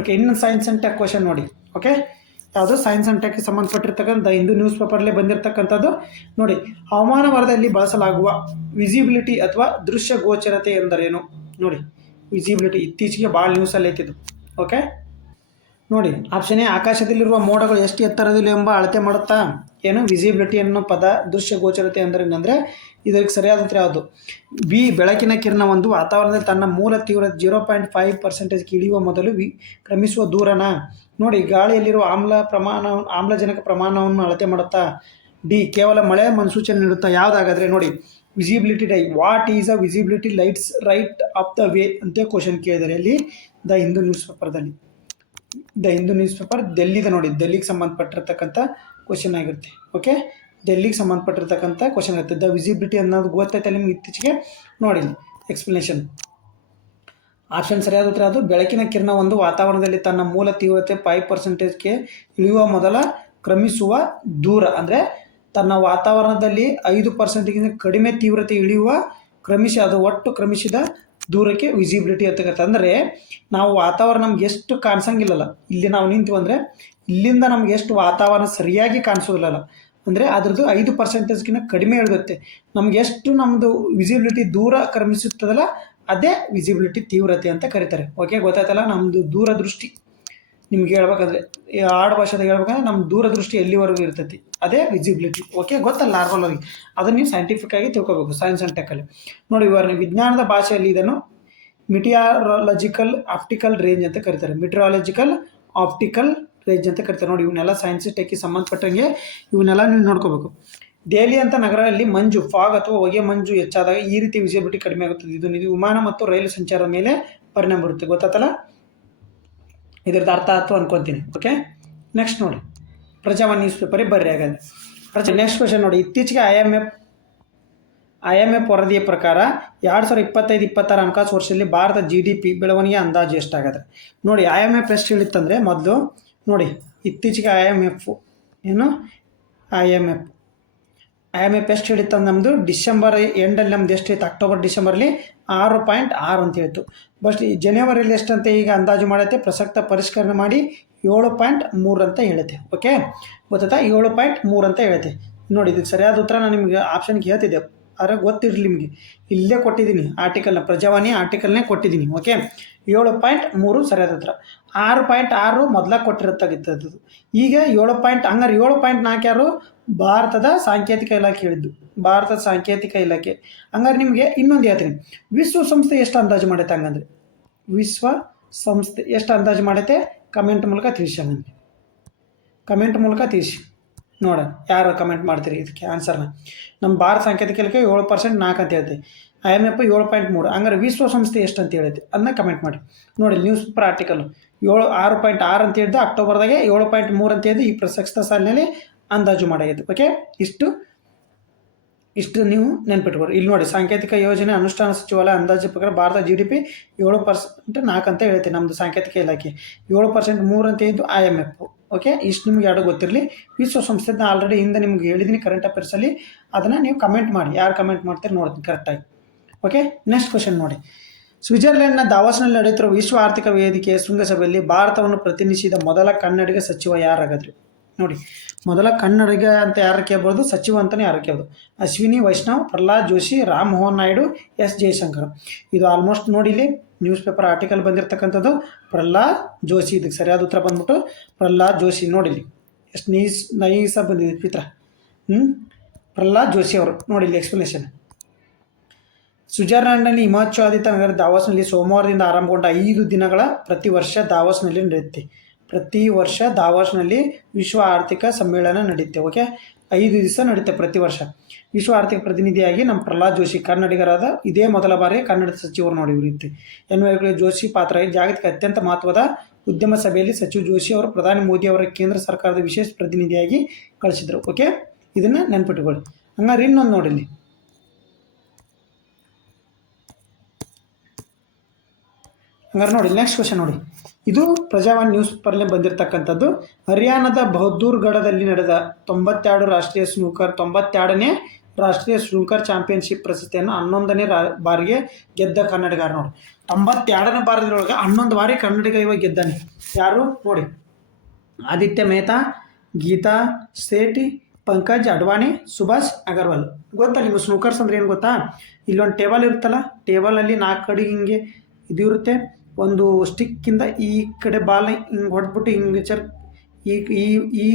ಓಕೆ, ಇನ್ನು ಸೈನ್ಸ್ ಆ್ಯಂಡ್ ಟೆಕ್ ಕ್ವಶನ್ ನೋಡಿ. ಓಕೆ, ಯಾವುದು? ಸೈನ್ಸ್ ಆ್ಯಂಡ್ ಟೆಕ್ಗೆ ಸಂಬಂಧಪಟ್ಟಿರ್ತಕ್ಕಂಥ ಹಿಂದೂ ನ್ಯೂಸ್ ಪೇಪರ್ಲೇ ಬಂದಿರತಕ್ಕಂಥದ್ದು ನೋಡಿ. ಹವಾಮಾನ ವರದಿಯಲ್ಲಿ ಬಳಸಲಾಗುವ ವಿಸಿಬಿಲಿಟಿ ಅಥವಾ ದೃಶ್ಯ ಗೋಚರತೆ ಎಂದರೇನು? ನೋಡಿ, ವಿಸಿಬಿಲಿಟಿ ಇತ್ತೀಚೆಗೆ ಭಾಳ ನ್ಯೂಸಲ್ಲಿ ಐತಿದ್ದು. ಓಕೆ ನೋಡಿ, ಆಪ್ಷನ್ ಎ, ಆಕಾಶದಲ್ಲಿರುವ ಮೋಡಗಳು ಎಷ್ಟು ಎತ್ತರದಲ್ಲಿ ಎಂಬ ಅಳತೆ ಮಾಡುತ್ತಾ. ಏನು? ವಿಸಿಬಿಲಿಟಿ ಅನ್ನೋ ಪದ. ದೃಶ್ಯ ಗೋಚರತೆ ಎಂದರೇನೆಂದರೆ ಇದಕ್ಕೆ ಸರಿಯಾದ ಉತ್ತರ ಯಾವುದು? ಬಿ, ಬೆಳಕಿನ ಕಿರಣ ಒಂದು ವಾತಾವರಣದಲ್ಲಿ ತನ್ನ ಮೂಲ ತೀವ್ರತೆ 0.5% ಇಳಿಯುವ ಮೊದಲು ಕ್ರಮಿಸುವ ದೂರನ. ನೋಡಿ, ಗಾಳಿಯಲ್ಲಿರುವ ಆಮ್ಲಜನಕ ಪ್ರಮಾಣವನ್ನು ಅಳತೆ ಮಾಡುತ್ತಾ. ಡಿ, ಕೇವಲ ಮಳೆ ಮುನ್ಸೂಚನೆ ನೀಡುತ್ತಾ. ಯಾವುದಾಗಾದರೆ ನೋಡಿ, ವಿಸಿಬಿಲಿಟಿ ಡೈ. What is a visibility lights right of the way ಅಂತ ಕ್ವಶನ್ ಕೇಳಿದರೆ ಅಲ್ಲಿ ದ ಹಿಂದೂ ನ್ಯೂಸ್ ಪೇಪರ್ದಲ್ಲಿ. ದ ಹಿಂದೂ ನ್ಯೂಸ್ ಪೇಪರ್ ಡೆಲ್ಲಿದ ನೋಡಿ, ಡೆಲ್ಲಿಗೆ ಸಂಬಂಧಪಟ್ಟಿರ್ತಕ್ಕಂಥ ಕ್ವಶನ್ ಆಗಿರುತ್ತೆ. ಓಕೆ, ಡೆಲ್ಲಿಗೆ ಸಂಬಂಧಪಟ್ಟಿರ್ತಕ್ಕಂಥ ಕ್ವಶನ್ ಇರುತ್ತೆ. ದ ವಿಸಿಬಿಲಿಟಿ ಅನ್ನೋದು ಗೊತ್ತೈತೆ ನಿಮ್ಗೆ ಇತ್ತೀಚೆಗೆ ನೋಡಿ ಎಕ್ಸ್ಪ್ಲನೇಷನ್. ಆಪ್ಷನ್ ಸರಿಯಾದ ಉತ್ತರ ಅದು ಬೆಳಕಿನ ಕಿರಣ ಒಂದು ವಾತಾವರಣದಲ್ಲಿ ತನ್ನ ಮೂಲ ತೀವ್ರತೆ 5%ಗೆ ಇಳಿಯುವ ಮೊದಲ ಕ್ರಮಿಸುವ ದೂರ. ಅಂದರೆ ತನ್ನ ವಾತಾವರಣದಲ್ಲಿ 5%ಗಿಂತ ಕಡಿಮೆ ತೀವ್ರತೆ ಇಳಿಯುವ ಅದು ಒಟ್ಟು ಕ್ರಮಿಸಿದ ದೂರಕ್ಕೆ ವಿಸಿಬಿಲಿಟಿ ಅಂತ ಕರೀತಾರೆ. ಅಂದರೆ ನಾವು ವಾತಾವರಣ ನಮ್ಗೆ ಎಷ್ಟು ಕಾಣಿಸಂಗಿಲ್ಲಲ್ಲ, ಇಲ್ಲಿ ನಾವು ನಿಂತೀವಿ ಅಂದರೆ ಇಲ್ಲಿಂದ ನಮ್ಗೆ ಎಷ್ಟು ವಾತಾವರಣ ಸರಿಯಾಗಿ ಕಾಣಿಸೋದಿಲ್ಲಲ್ಲ, ಅಂದರೆ ಅದರದ್ದು 5%ಗಿಂತ ಕಡಿಮೆ ಇರುತ್ತೆ. ನಮ್ಗೆ ಎಷ್ಟು ನಮ್ಮದು ವಿಸಿಬಿಲಿಟಿ ದೂರ ಕ್ರಮಿಸುತ್ತದಲ್ಲ ಅದೇ ವಿಸಿಬಿಲಿಟಿ ತೀವ್ರತೆ ಅಂತ ಕರೀತಾರೆ. ಓಕೆ, ಗೊತ್ತಾಯ್ತಲ್ಲ. ನಮ್ಮದು ದೂರದೃಷ್ಟಿ ನಿಮ್ಗೆ ಹೇಳ್ಬೇಕಂದ್ರೆ ಆಡು ಭಾಷೆದಾಗ ಹೇಳ್ಬೇಕಂದ್ರೆ ನಮ್ಮ ದೂರದೃಷ್ಟಿ ಎಲ್ಲಿವರೆಗೂ ಇರ್ತೈತಿ ಅದೇ ವಿಸಿಬಿಲಿಟಿ. ಓಕೆ, ಗೊತ್ತಲ್ಲ ನಾರ್ಮಲ್ ಆಗಿ. ಅದನ್ನು ನೀವು ಸೈಂಟಿಫಿಕ್ ಆಗಿ ತಿಳ್ಕೊಬೇಕು ಸೈನ್ಸ್ ಆ್ಯಂಡ್ ಟೆಕ್ಕಲ್ಲಿ. ನೋಡಿ ವಿವರಣೆ, ವಿಜ್ಞಾನದ ಭಾಷೆಯಲ್ಲಿ ಇದನ್ನು ಮಿಟಿಯಾರಲಾಜಿಕಲ್ ಆಪ್ಟಿಕಲ್ ರೇಂಜ್ ಅಂತ ಕರೀತಾರೆ. ಮಿಟಿಯಾರಲಾಜಿಕಲ್ ಆಪ್ಟಿಕಲ್ ರೇಂಜ್ ಅಂತ ಕರೀತಾರೆ. ನೋಡಿ ಇವನ್ನೆಲ್ಲ ಸೈನ್ಸ್ ಟೆಕ್ಕಿಗೆ ಸಂಬಂಧಪಟ್ಟಂಗೆ ಇವನ್ನೆಲ್ಲ ನೀವು ನೋಡ್ಕೋಬೇಕು. ದೆಹಲಿ ಅಂತ ನಗರದಲ್ಲಿ ಮಂಜು, ಫಾಗ್ ಅಥವಾ ಹೊಗೆ ಮಂಜು ಹೆಚ್ಚಾದಾಗ ಈ ರೀತಿ ವಿಸಿಬಿಲಿಟಿ ಕಡಿಮೆ ಆಗುತ್ತದೆ. ಇದು ವಿಮಾನ ಮತ್ತು ರೈಲು ಸಂಚಾರದ ಮೇಲೆ ಪರಿಣಾಮ ಬರುತ್ತೆ. ಗೊತ್ತಾತಲ್ಲ, ಇದ್ರದ್ದು ಅರ್ಥ ಆಯ್ತು ಅನ್ಕೊತೀನಿ. ಓಕೆ, ನೆಕ್ಸ್ಟ್ ನೋಡಿ, ಪ್ರಜಾವಾಣಿ ನ್ಯೂಸ್ ಪೇಪರಿಗೆ ಬರ್ರಿ ಹಾಗಾದ್ರೆ. ನೆಕ್ಸ್ಟ್ ಕ್ವೆಶನ್ ನೋಡಿ, ಇತ್ತೀಚೆಗೆ IMF ವರದಿಯ ಪ್ರಕಾರ 2025-26 ಹಣಕಾಸು ವರ್ಷದಲ್ಲಿ ಭಾರತ GDP ಬೆಳವಣಿಗೆ ಅಂದಾಜು ಎಷ್ಟಾಗತ್ತೆ ನೋಡಿ. IMF ಎಷ್ಟು ಹೇಳಿತ್ತಂದರೆ ಮೊದಲು ನೋಡಿ, ಇತ್ತೀಚೆಗೆ IMF ಎಷ್ಟು ಹೇಳಿತ್ತು ನಮ್ಮದು ಡಿಸೆಂಬರ್ ಎಂಡಲ್ಲಿ ನಮ್ದು ಎಷ್ಟು ಇತ್ತು, ಅಕ್ಟೋಬರ್ ಡಿಸೆಂಬರ್ಲಿ 6.6 ಅಂತ ಹೇಳ್ತು. ಬಟ್ ಜನವರಿಯಲ್ಲಿ ಎಷ್ಟಂತ ಈಗ ಅಂದಾಜು ಮಾಡೈತೆ, ಪ್ರಸಕ್ತ ಪರಿಷ್ಕರಣೆ ಮಾಡಿ 7.3 ಅಂತ ಹೇಳುತ್ತೆ. ಓಕೆ, ಗೊತ್ತಾ, 7.3 ಅಂತ ಹೇಳುತ್ತೆ. ನೋಡಿ ಇದಕ್ಕೆ ಸರಿಯಾದ ಉತ್ತರ ನಾನು ನಿಮಗೆ ಆಪ್ಷನ್ಗೆ ಹೇಳ್ತಿದ್ದೆ, ಆದರೆ ಗೊತ್ತಿರಲಿ ನಿಮಗೆ, ಇಲ್ಲೇ ಕೊಟ್ಟಿದ್ದೀನಿ ಆರ್ಟಿಕಲ್ನ, ಪ್ರಜಾವಾಣಿ ಆರ್ಟಿಕಲ್ನೇ ಕೊಟ್ಟಿದ್ದೀನಿ. ಓಕೆ, 7.3 ಸರಿಯಾದ ಉತ್ತರ. 6.6 ಮೊದಲಾಗ ಕೊಟ್ಟಿರತ್ತಾಗಿತ್ತು. ಈಗ 7 ಹಂಗಾರೆ 7.4 ಯಾರು, ಭಾರತದ ಸಾಂಕೇತಿಕ ಇಲಾಖೆ ಹೇಳಿದ್ದು, ಭಾರತದ ಸಾಂಕೇತಿಕ ಇಲಾಖೆ. ಹಂಗಾರೆ ನಿಮಗೆ ಇನ್ನೊಂದು ಹೇಳ್ತೀನಿ, ವಿಶ್ವಸಂಸ್ಥೆ ಎಷ್ಟು ಅಂದಾಜು ಮಾಡೈತೆ, ಹಂಗಂದ್ರೆ ವಿಶ್ವಸಂಸ್ಥೆ ಎಷ್ಟು ಅಂದಾಜು ಮಾಡೈತೆ ಕಮೆಂಟ್ ಮೂಲಕ ತಿಳಿಸಿ. ಹಂಗಂದ್ರೆ ಕಮೆಂಟ್ ಮೂಲಕ ತಿಳಿಸಿ ನೋಡೋಣ, ಯಾರು ಕಮೆಂಟ್ ಮಾಡ್ತೀರಿ ಇದಕ್ಕೆ ಆನ್ಸರ್ನ. ನಮ್ಮ ಭಾರತ ಸಾಂಕೇತಿಕ ಇಲಾಖೆ 7% 4 ಅಂತ ಹೇಳ್ತೀವಿ, IMF 7.3. ಹಂಗಾರೆ ವಿಶ್ವಸಂಸ್ಥೆ ಎಷ್ಟು ಅಂತ ಹೇಳುತ್ತೆ ಅದನ್ನ ಕಮೆಂಟ್ ಮಾಡಿ. ನೋಡಿ ನ್ಯೂಸ್ ಪೇಪರ್ ಆರ್ಟಿಕಲ್ 6.6 ಅಂತ ಹೇಳಿದ್ದು, ಅಕ್ಟೋಬರ್ದಾಗೆ 7.3 ಅಂತ ಹೇಳಿದ್ದು ಈ ಪ್ರಸಕ್ತ ಸಾಲಿನಲ್ಲಿ ಅಂದಾಜು ಮಾಡಾಗಿದೆ. ಓಕೆ, ಇಷ್ಟು ನೀವು ನೆನ್ಪಿಟ್ಕೊಡಿ. ಇಲ್ಲಿ ನೋಡಿ, ಸಾಂಕೇತಿಕ ಯೋಜನೆ ಅನುಷ್ಠಾನ ಸಚಿವಾಲಯ ಅಂದಾಜು ಪ್ರಕಾರ ಭಾರತ GDP 7% 4 ಅಂತ ಹೇಳುತ್ತೆ ನಮ್ಮದು ಸಾಂಕೇತಿಕ ಇಲಾಖೆ, 7% 3 ಅಂತ ಇದ್ದು IMF. ಓಕೆ, ಇಷ್ಟು ನಿಮ್ಗೆ ಎರಡು ಗೊತ್ತಿರಲಿ. ವಿಶ್ವಸಂಸ್ಥೆನ ಆಲ್ರೆಡಿ ಹಿಂದೆ ನಿಮ್ಗೆ ಹೇಳಿದ್ದೀನಿ ಕರೆಂಟ್ ಅಫೇರ್ಸಲ್ಲಿ, ಅದನ್ನು ನೀವು ಕಮೆಂಟ್ ಮಾಡಿ, ಯಾರು ಕಮೆಂಟ್ ಮಾಡ್ತೀರಿ ನೋಡ್ತೀನಿ ಕರೆಕ್ಟಾಗಿ. ಓಕೆ, ನೆಕ್ಸ್ಟ್ ಕ್ವೆಶನ್ ನೋಡಿ, ಸ್ವಿಟ್ಜರ್ಲೆಂಡ್ನ ದಾವೋಸ್ನಲ್ಲಿ ನಡೆಯುತ್ತಿರುವ ವಿಶ್ವ ಆರ್ಥಿಕ ವೇದಿಕೆಯ ಶೃಂಗಸಭೆಯಲ್ಲಿ ಭಾರತವನ್ನು ಪ್ರತಿನಿಧಿಸಿದ ಮೊದಲ ಕನ್ನಡಿಗ ಸಚಿವ ಯಾರಾಗದ್ರಿ ನೋಡಿ. ಮೊದಲ ಕನ್ನಡಿಗ ಅಂತ ಯಾರು ಕೇಳ್ಬೋದು, ಸಚಿವ ಅಂತಲೇ ಯಾರು ಕೇಳ್ಬೋದು. ಅಶ್ವಿನಿ ವೈಷ್ಣವ್, ಪ್ರಹ್ಲಾದ್ ಜೋಶಿ, ರಾಮ್ ಮೋಹನ್ ನಾಯ್ಡು, S ಜಯಶಂಕರ್. ಇದು ಆಲ್ಮೋಸ್ಟ್ ನೋಡಿ ಇಲ್ಲಿ ನ್ಯೂಸ್ ಪೇಪರ್ ಆರ್ಟಿಕಲ್ ಬಂದಿರತಕ್ಕಂಥದ್ದು ಪ್ರಹ್ಲಾದ್ ಜೋಶಿ. ಇದಕ್ಕೆ ಸರಿಯಾದ ಉತ್ತರ ಬಂದ್ಬಿಟ್ಟು ಪ್ರಹ್ಲಾದ್ ಜೋಶಿ. ನೋಡಿಲಿ ಎಷ್ಟು ನೈಸ ಬಂದಿದೆ ಚಿತ್ರ. ಪ್ರಹ್ಲಾದ್ ಜೋಶಿ ಅವರು ನೋಡಿ ಇಲ್ಲಿ ಎಕ್ಸ್ಪ್ಲನೇಷನ್. ಸ್ವಿಟ್ಜರ್ಲೆಂಡ್ನಲ್ಲಿ ಹಿಮಾಚ್ಛಾದಿತ ನಗರ ದಾವೋಸ್ನಲ್ಲಿ ಸೋಮವಾರದಿಂದ ಆರಂಭಗೊಂಡ 5 ದಿನಗಳ ಪ್ರತಿ ವರ್ಷ ದಾವೋಸ್ನಲ್ಲಿ ನಡೆಯುತ್ತೆ. ಪ್ರತಿ ವರ್ಷ ದಾವೋಸ್ನಲ್ಲಿ ವಿಶ್ವ ಆರ್ಥಿಕ ಸಮ್ಮೇಳನ ನಡೆಯುತ್ತೆ. ಓಕೆ, 5 ದಿವಸ ನಡೆಯುತ್ತೆ ಪ್ರತಿ ವರ್ಷ. ವಿಶ್ವ ಆರ್ಥಿಕ ಪ್ರತಿನಿಧಿಯಾಗಿ ನಮ್ಮ ಪ್ರಹ್ಲಾದ್ ಜೋಶಿ ಕನ್ನಡಿಗರಾದ ಇದೇ ಮೊದಲ ಬಾರಿಗೆ ಕನ್ನಡ ಸಚಿವರು ನೋಡಿ ಇರುತ್ತೆ. ಜೋಶಿ ಪಾತ್ರ ಜಾಗತಿಕ ಅತ್ಯಂತ ಮಹತ್ವದ ಉದ್ಯಮ ಸಭೆಯಲ್ಲಿ ಸಚಿವ ಜೋಶಿ ಅವರು ಪ್ರಧಾನಿ ಮೋದಿ ಅವರ ಕೇಂದ್ರ ಸರ್ಕಾರದ ವಿಶೇಷ ಪ್ರತಿನಿಧಿಯಾಗಿ ಕಳಿಸಿದರು. ಓಕೆ, ಇದನ್ನು ನೆನ್ಪಿಟ್ಕೊಳ್ಳಿ. ಹಂಗಾರೆ ಇನ್ನೊಂದು ನೋಡಿಲ್ಲಿ, ಹಂಗಾರೆ ನೋಡಿ ನೆಕ್ಸ್ಟ್ ಕ್ವೆಶನ್ ನೋಡಿ, ಇದು ಪ್ರಜಾವಾಣಿ ನ್ಯೂಸ್ ಪೇಪರ್ನಲ್ಲಿ ಬಂದಿರತಕ್ಕಂಥದ್ದು. ಹರಿಯಾಣದ ಬಹದ್ದೂರ್ಗಢದಲ್ಲಿ ನಡೆದ 92ನೇ ರಾಷ್ಟ್ರೀಯ ಸ್ನೂಕರ್ ಚಾಂಪಿಯನ್ಶಿಪ್ ಪ್ರಶಸ್ತಿಯನ್ನು 11ನೇ ಬಾರಿಗೆ ಗೆದ್ದ ಕನ್ನಡಿಗರು ನೋಡಿ. 92ನೇ ಬಾರದೊಳಗೆ 11 ಬಾರಿ ಕನ್ನಡಿಗ ಇವಾಗ ಗೆದ್ದಾನೆ. ಯಾರು ನೋಡಿ, ಆದಿತ್ಯ ಮೆಹ್ತಾ, ಗೀತಾ ಸೇಠಿ, ಪಂಕಜ್ ಅಡ್ವಾಣಿ, ಸುಭಾಷ್ ಅಗರ್ವಾಲ್. ಗೊತ್ತಾ ನಿಮಗೆ ಸ್ನೂಕರ್ಸ್ ಅಂದರೆ ಏನು ಗೊತ್ತಾ? ಇಲ್ಲೊಂದು ಟೇಬಲ್ ಇರುತ್ತಲ್ಲ, ಟೇಬಲಲ್ಲಿ 4 ಕಡೆ ಹಿಂಗೆ ಇದು ಇರುತ್ತೆ, ಒಂದು ಸ್ಟಿಕ್ಕಿಂದ ಈ ಕಡೆ ಬಾಲ್ ಹಿಂಗೆ ಹೊಡೆದ್ಬಿಟ್ಟು ಹಿಂಗೆ ಈ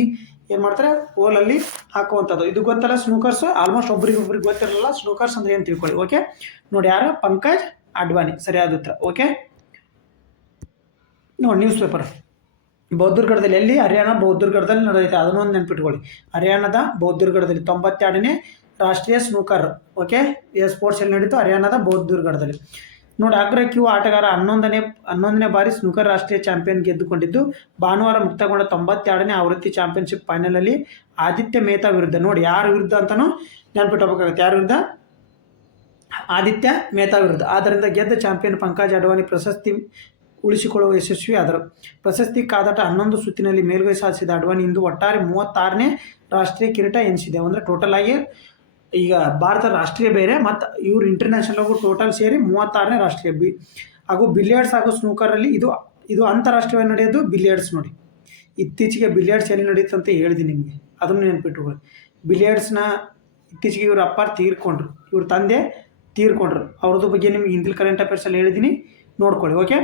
ಏನು ಮಾಡ್ತಾರೆ ಹೋಲಲ್ಲಿ ಹಾಕುವಂಥದ್ದು. ಇದು ಗೊತ್ತಲ್ಲ ಸ್ನೂಕರ್ಸ್. ಆಲ್ಮೋಸ್ಟ್ ಒಬ್ರಿಗೆ ಗೊತ್ತಿರಲಿಲ್ಲ ಸ್ನೂಕರ್ಸ್ ಅಂದರೆ ಏನು ತಿಳ್ಕೊಳ್ಳಿ. ಓಕೆ, ನೋಡಿ ಯಾರು, ಪಂಕಜ್ ಅಡ್ವಾಣಿ ಸರಿಯಾದ ಉತ್ತರ. ಓಕೆ, ನೋಡಿ ನ್ಯೂಸ್ ಪೇಪರ್ ಬೌದ್ಧರ್ಗಢದಲ್ಲಿ, ಎಲ್ಲಿ ಹರಿಯಾಣ ಬೌದ್ಧರ್ಗಢದಲ್ಲಿ ನಡೆಯುತ್ತೆ, ಅದನ್ನೊಂದು ನೆನ್ಪಿಟ್ಕೊಳ್ಳಿ. ಹರಿಯಾಣದ ಬೌದ್ಧರ್ಗಢದಲ್ಲಿ 92ನೇ ರಾಷ್ಟ್ರೀಯ ಸ್ನೂಕರ್ ಓಕೆ ಸ್ಪೋರ್ಟ್ಸ್ ಎಲ್ಲಿ ನಡೀತು, ಹರಿಯಾಣದ ಬೌದ್ಧರ್ಗಢದಲ್ಲಿ. ನೋಡಿ, ಅಗ್ರ ಕ್ಯೂ ಆಟಗಾರ 11ನೇ ಬಾರಿ ಸ್ನೂಕರ್ ರಾಷ್ಟ್ರೀಯ ಚಾಂಪಿಯನ್ ಗೆದ್ದುಕೊಂಡಿದ್ದು, ಭಾನುವಾರ ಮುಕ್ತಗೊಂಡ 92ನೇ ಆವೃತ್ತಿ ಚಾಂಪಿಯನ್ಶಿಪ್ ಫೈನಲಲ್ಲಿ ಆದಿತ್ಯ ಮೆಹ್ತಾ ವಿರುದ್ಧ. ನೋಡಿ ಯಾರ ವಿರುದ್ಧ ಅಂತಲೂ ನೆನ್ಪಿಟ್ಕೋಬೇಕಾಗುತ್ತೆ, ಯಾರ ವಿರುದ್ಧ, ಆದಿತ್ಯ ಮೆಹ್ತಾ ವಿರುದ್ಧ. ಆದ್ದರಿಂದ ಗೆದ್ದ ಚಾಂಪಿಯನ್ ಪಂಕಜ್ ಅಡ್ವಾಣಿ ಪ್ರಶಸ್ತಿ ಉಳಿಸಿಕೊಳ್ಳುವ ಯಶಸ್ವಿ ಆದರು. ಪ್ರಶಸ್ತಿ ಕಾದಾಟ 11 ಸುತ್ತಿನಲ್ಲಿ ಮೇಲುಗೈ ಸಾಧಿಸಿದ ಅಡ್ವಾಣಿ ಇಂದು ಒಟ್ಟಾರೆ 36ನೇ ರಾಷ್ಟ್ರೀಯ ಕಿರೀಟ ಎನಿಸಿದೆ. ಅಂದರೆ ಟೋಟಲ್ ಆಗಿ ಈಗ ಭಾರತ ರಾಷ್ಟ್ರೀಯ ಬೇರೆ ಮತ್ತು ಇವ್ರು ಇಂಟರ್ನ್ಯಾಷನಲ್ಗೂ ಟೋಟಲ್ ಸೇರಿ 36ನೇ ರಾಷ್ಟ್ರೀಯ ಹಾಗೂ ಬಿಲಿಯರ್ಡ್ಸ್ ಹಾಗೂ ಸ್ನೂಕರಲ್ಲಿ ಇದು ಅಂತಾರಾಷ್ಟ್ರೀಯವಾಗಿ ನಡೆಯೋದು ಬಿಲಿಯರ್ಡ್ಸ್ ನೋಡಿ. ಇತ್ತೀಚೆಗೆ ಬಿಲಿಯರ್ಡ್ಸ್ ಎಲ್ಲಿ ನಡೀತು ಅಂತ ಹೇಳಿದೆ ನಿಮಗೆ, ಅದನ್ನು ನೆನ್ಪಿಟ್ಕೊಳ್ಳಿ. ಬಿಲಿಯರ್ಡ್ಸ್ನ ಇತ್ತೀಚೆಗೆ ಇವ್ರ ಅಪ್ಪ ತೀರ್ಕೊಂಡ್ರು, ಇವ್ರ ತಂದೆ ತೀರ್ಕೊಂಡ್ರು. ಅವ್ರದ್ದು ಬಗ್ಗೆ ನಿಮಗೆ ಹಿಂದಿಲ್ ಕರೆಂಟ್ ಅಫೇರ್ಸಲ್ಲಿ ಹೇಳಿದ್ದೀನಿ, ನೋಡ್ಕೊಳ್ಳಿ. ಓಕೆ,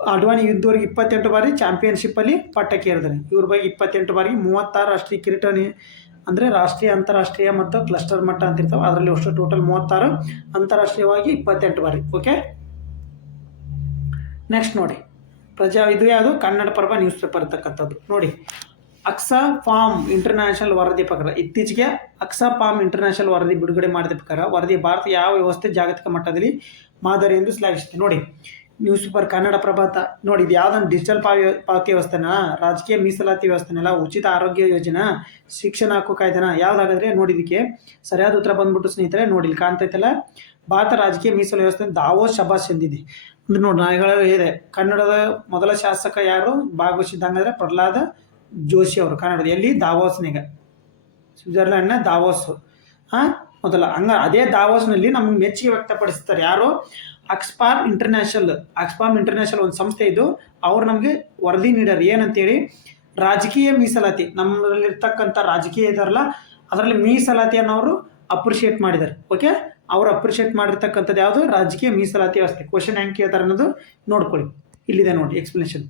ಅಡ್ವಾಣಿ ಇದುವರೆಗೆ 28 ಬಾರಿ ಚಾಂಪಿಯನ್ಶಿಪ್ಪಲ್ಲಿ ಪಟ್ಟಕ್ಕೇರಿದ್ದಾರೆ. ಇವ್ರ ಬಗ್ಗೆ 28 ಬಾರಿಗೆ 36 ರಾಷ್ಟ್ರೀಯ ಕಿರೀಟ, ಅಂದರೆ ರಾಷ್ಟ್ರೀಯ, ಅಂತಾರಾಷ್ಟ್ರೀಯ ಮತ್ತು ಕ್ಲಸ್ಟರ್ ಮಟ್ಟ ಅಂತ ಇರ್ತಾವೆ. ಅದರಲ್ಲಿ ಅಷ್ಟು ಟೋಟಲ್ 36, ಅಂತಾರಾಷ್ಟ್ರೀಯವಾಗಿ 28 ಬಾರಿ. ಓಕೆ, ನೆಕ್ಸ್ಟ್ ನೋಡಿ, ಇದು ಯಾವುದು ಕನ್ನಡಪ್ರಭ ನ್ಯೂಸ್ ಪೇಪರ್ ಇರ್ತಕ್ಕಂಥದ್ದು ನೋಡಿ. ಆಕ್ಸ್ಫಾಮ್ ಇಂಟರ್ನ್ಯಾಷನಲ್ ವರದಿ ಪ್ರಕಾರ ಇತ್ತೀಚೆಗೆ ಆಕ್ಸ್ಫಾಮ್ ಇಂಟರ್ನ್ಯಾಷನಲ್ ವರದಿ ಬಿಡುಗಡೆ ಮಾಡಿದ ಪ್ರಕಾರ ವರದಿ ಭಾರತ ಯಾವ ವ್ಯವಸ್ಥೆ ಜಾಗತಿಕ ಮಟ್ಟದಲ್ಲಿ ಮಾದರಿ ಎಂದು ಶ್ಲಾಘಿಸಿದೆ. ನೋಡಿ, ನ್ಯೂಸ್ ಪೇಪರ್ ಕನ್ನಡಪ್ರಭ ನೋಡಿ, ಇದು ಯಾವುದನ್ನು ಡಿಜಿಟಲ್ ಪಾವತಿ ವ್ಯವಸ್ಥೆನ, ರಾಜಕೀಯ ಮೀಸಲಾತಿ ವ್ಯವಸ್ಥೆನಲ್ಲ, ಉಚಿತ ಆರೋಗ್ಯ ಯೋಜನಾ, ಶಿಕ್ಷಣ ಹಕ್ಕು ಕಾಯ್ದೆನ, ಯಾವುದಾಗಿದ್ರೆ ನೋಡಿ. ಇದಕ್ಕೆ ಸರಿಯಾದ ಉತ್ತರ ಬಂದ್ಬಿಟ್ಟು ಸ್ನೇಹಿತರೆ ನೋಡಿ, ಇಲ್ಲಿ ಕಾಣ್ತೈತಲ್ಲ, ಭಾರತ ರಾಜಕೀಯ ಮೀಸಲು ವ್ಯವಸ್ಥೆ ದಾವೋಸ್ ಶಬಾಸ್ ಎಂದಿದೆ. ಅಂದ್ರೆ ನೋಡಿ, ನಾನು ಇದೆ ಕನ್ನಡದ ಮೊದಲ ಶಾಸಕ ಯಾರು ಭಾಗವಹಿಸಿದಂಗಾದ್ರೆ ಪ್ರಹ್ಲಾದ ಜೋಶಿ ಅವರು. ಕನ್ನಡದ ಎಲ್ಲಿ? ದಾವೋಸ್ನಾಗ, ಸ್ವಿಟ್ಜರ್ಲ್ಯಾಂಡ್ನ ದಾವೋಸ್ ಮೊದಲ. ಅದೇ ದಾವೋಸ್ನಲ್ಲಿ ನಮ್ಗೆ ಮೆಚ್ಚುಗೆ ವ್ಯಕ್ತಪಡಿಸ್ತಾರೆ ಯಾರು? ಆಕ್ಸ್ಫಾಮ್ ಇಂಟರ್ನ್ಯಾಷನಲ್ ಒಂದು ಸಂಸ್ಥೆ ಇದು. ಅವ್ರು ನಮಗೆ ವರದಿ ನೀಡ್ಯಾರ ಏನಂತೇಳಿ, ರಾಜಕೀಯ ಮೀಸಲಾತಿ, ನಮ್ಮಲ್ಲಿರ್ತಕ್ಕಂಥ ರಾಜಕೀಯ ಇದಾರಲ್ಲ ಅದರಲ್ಲಿ ಮೀಸಲಾತಿಯನ್ನು ಅವರು ಅಪ್ರಿಷಿಯೇಟ್ ಮಾಡಿದ್ದಾರೆ. ಓಕೆ, ಅವರು ಅಪ್ರಿಷಿಯೇಟ್ ಮಾಡಿರ್ತಕ್ಕಂಥದ್ದು ಯಾವುದು? ರಾಜಕೀಯ ಮೀಸಲಾತಿ ವ್ಯವಸ್ಥೆ. ಕ್ವಶನ್ ಹೆಂಗೆ ಕೇಳ್ತಾರೆ ಅನ್ನೋದು ನೋಡ್ಕೊಳ್ಳಿ, ಇಲ್ಲಿದೆ ನೋಡಿ ಎಕ್ಸ್ಪ್ಲನೇಷನ್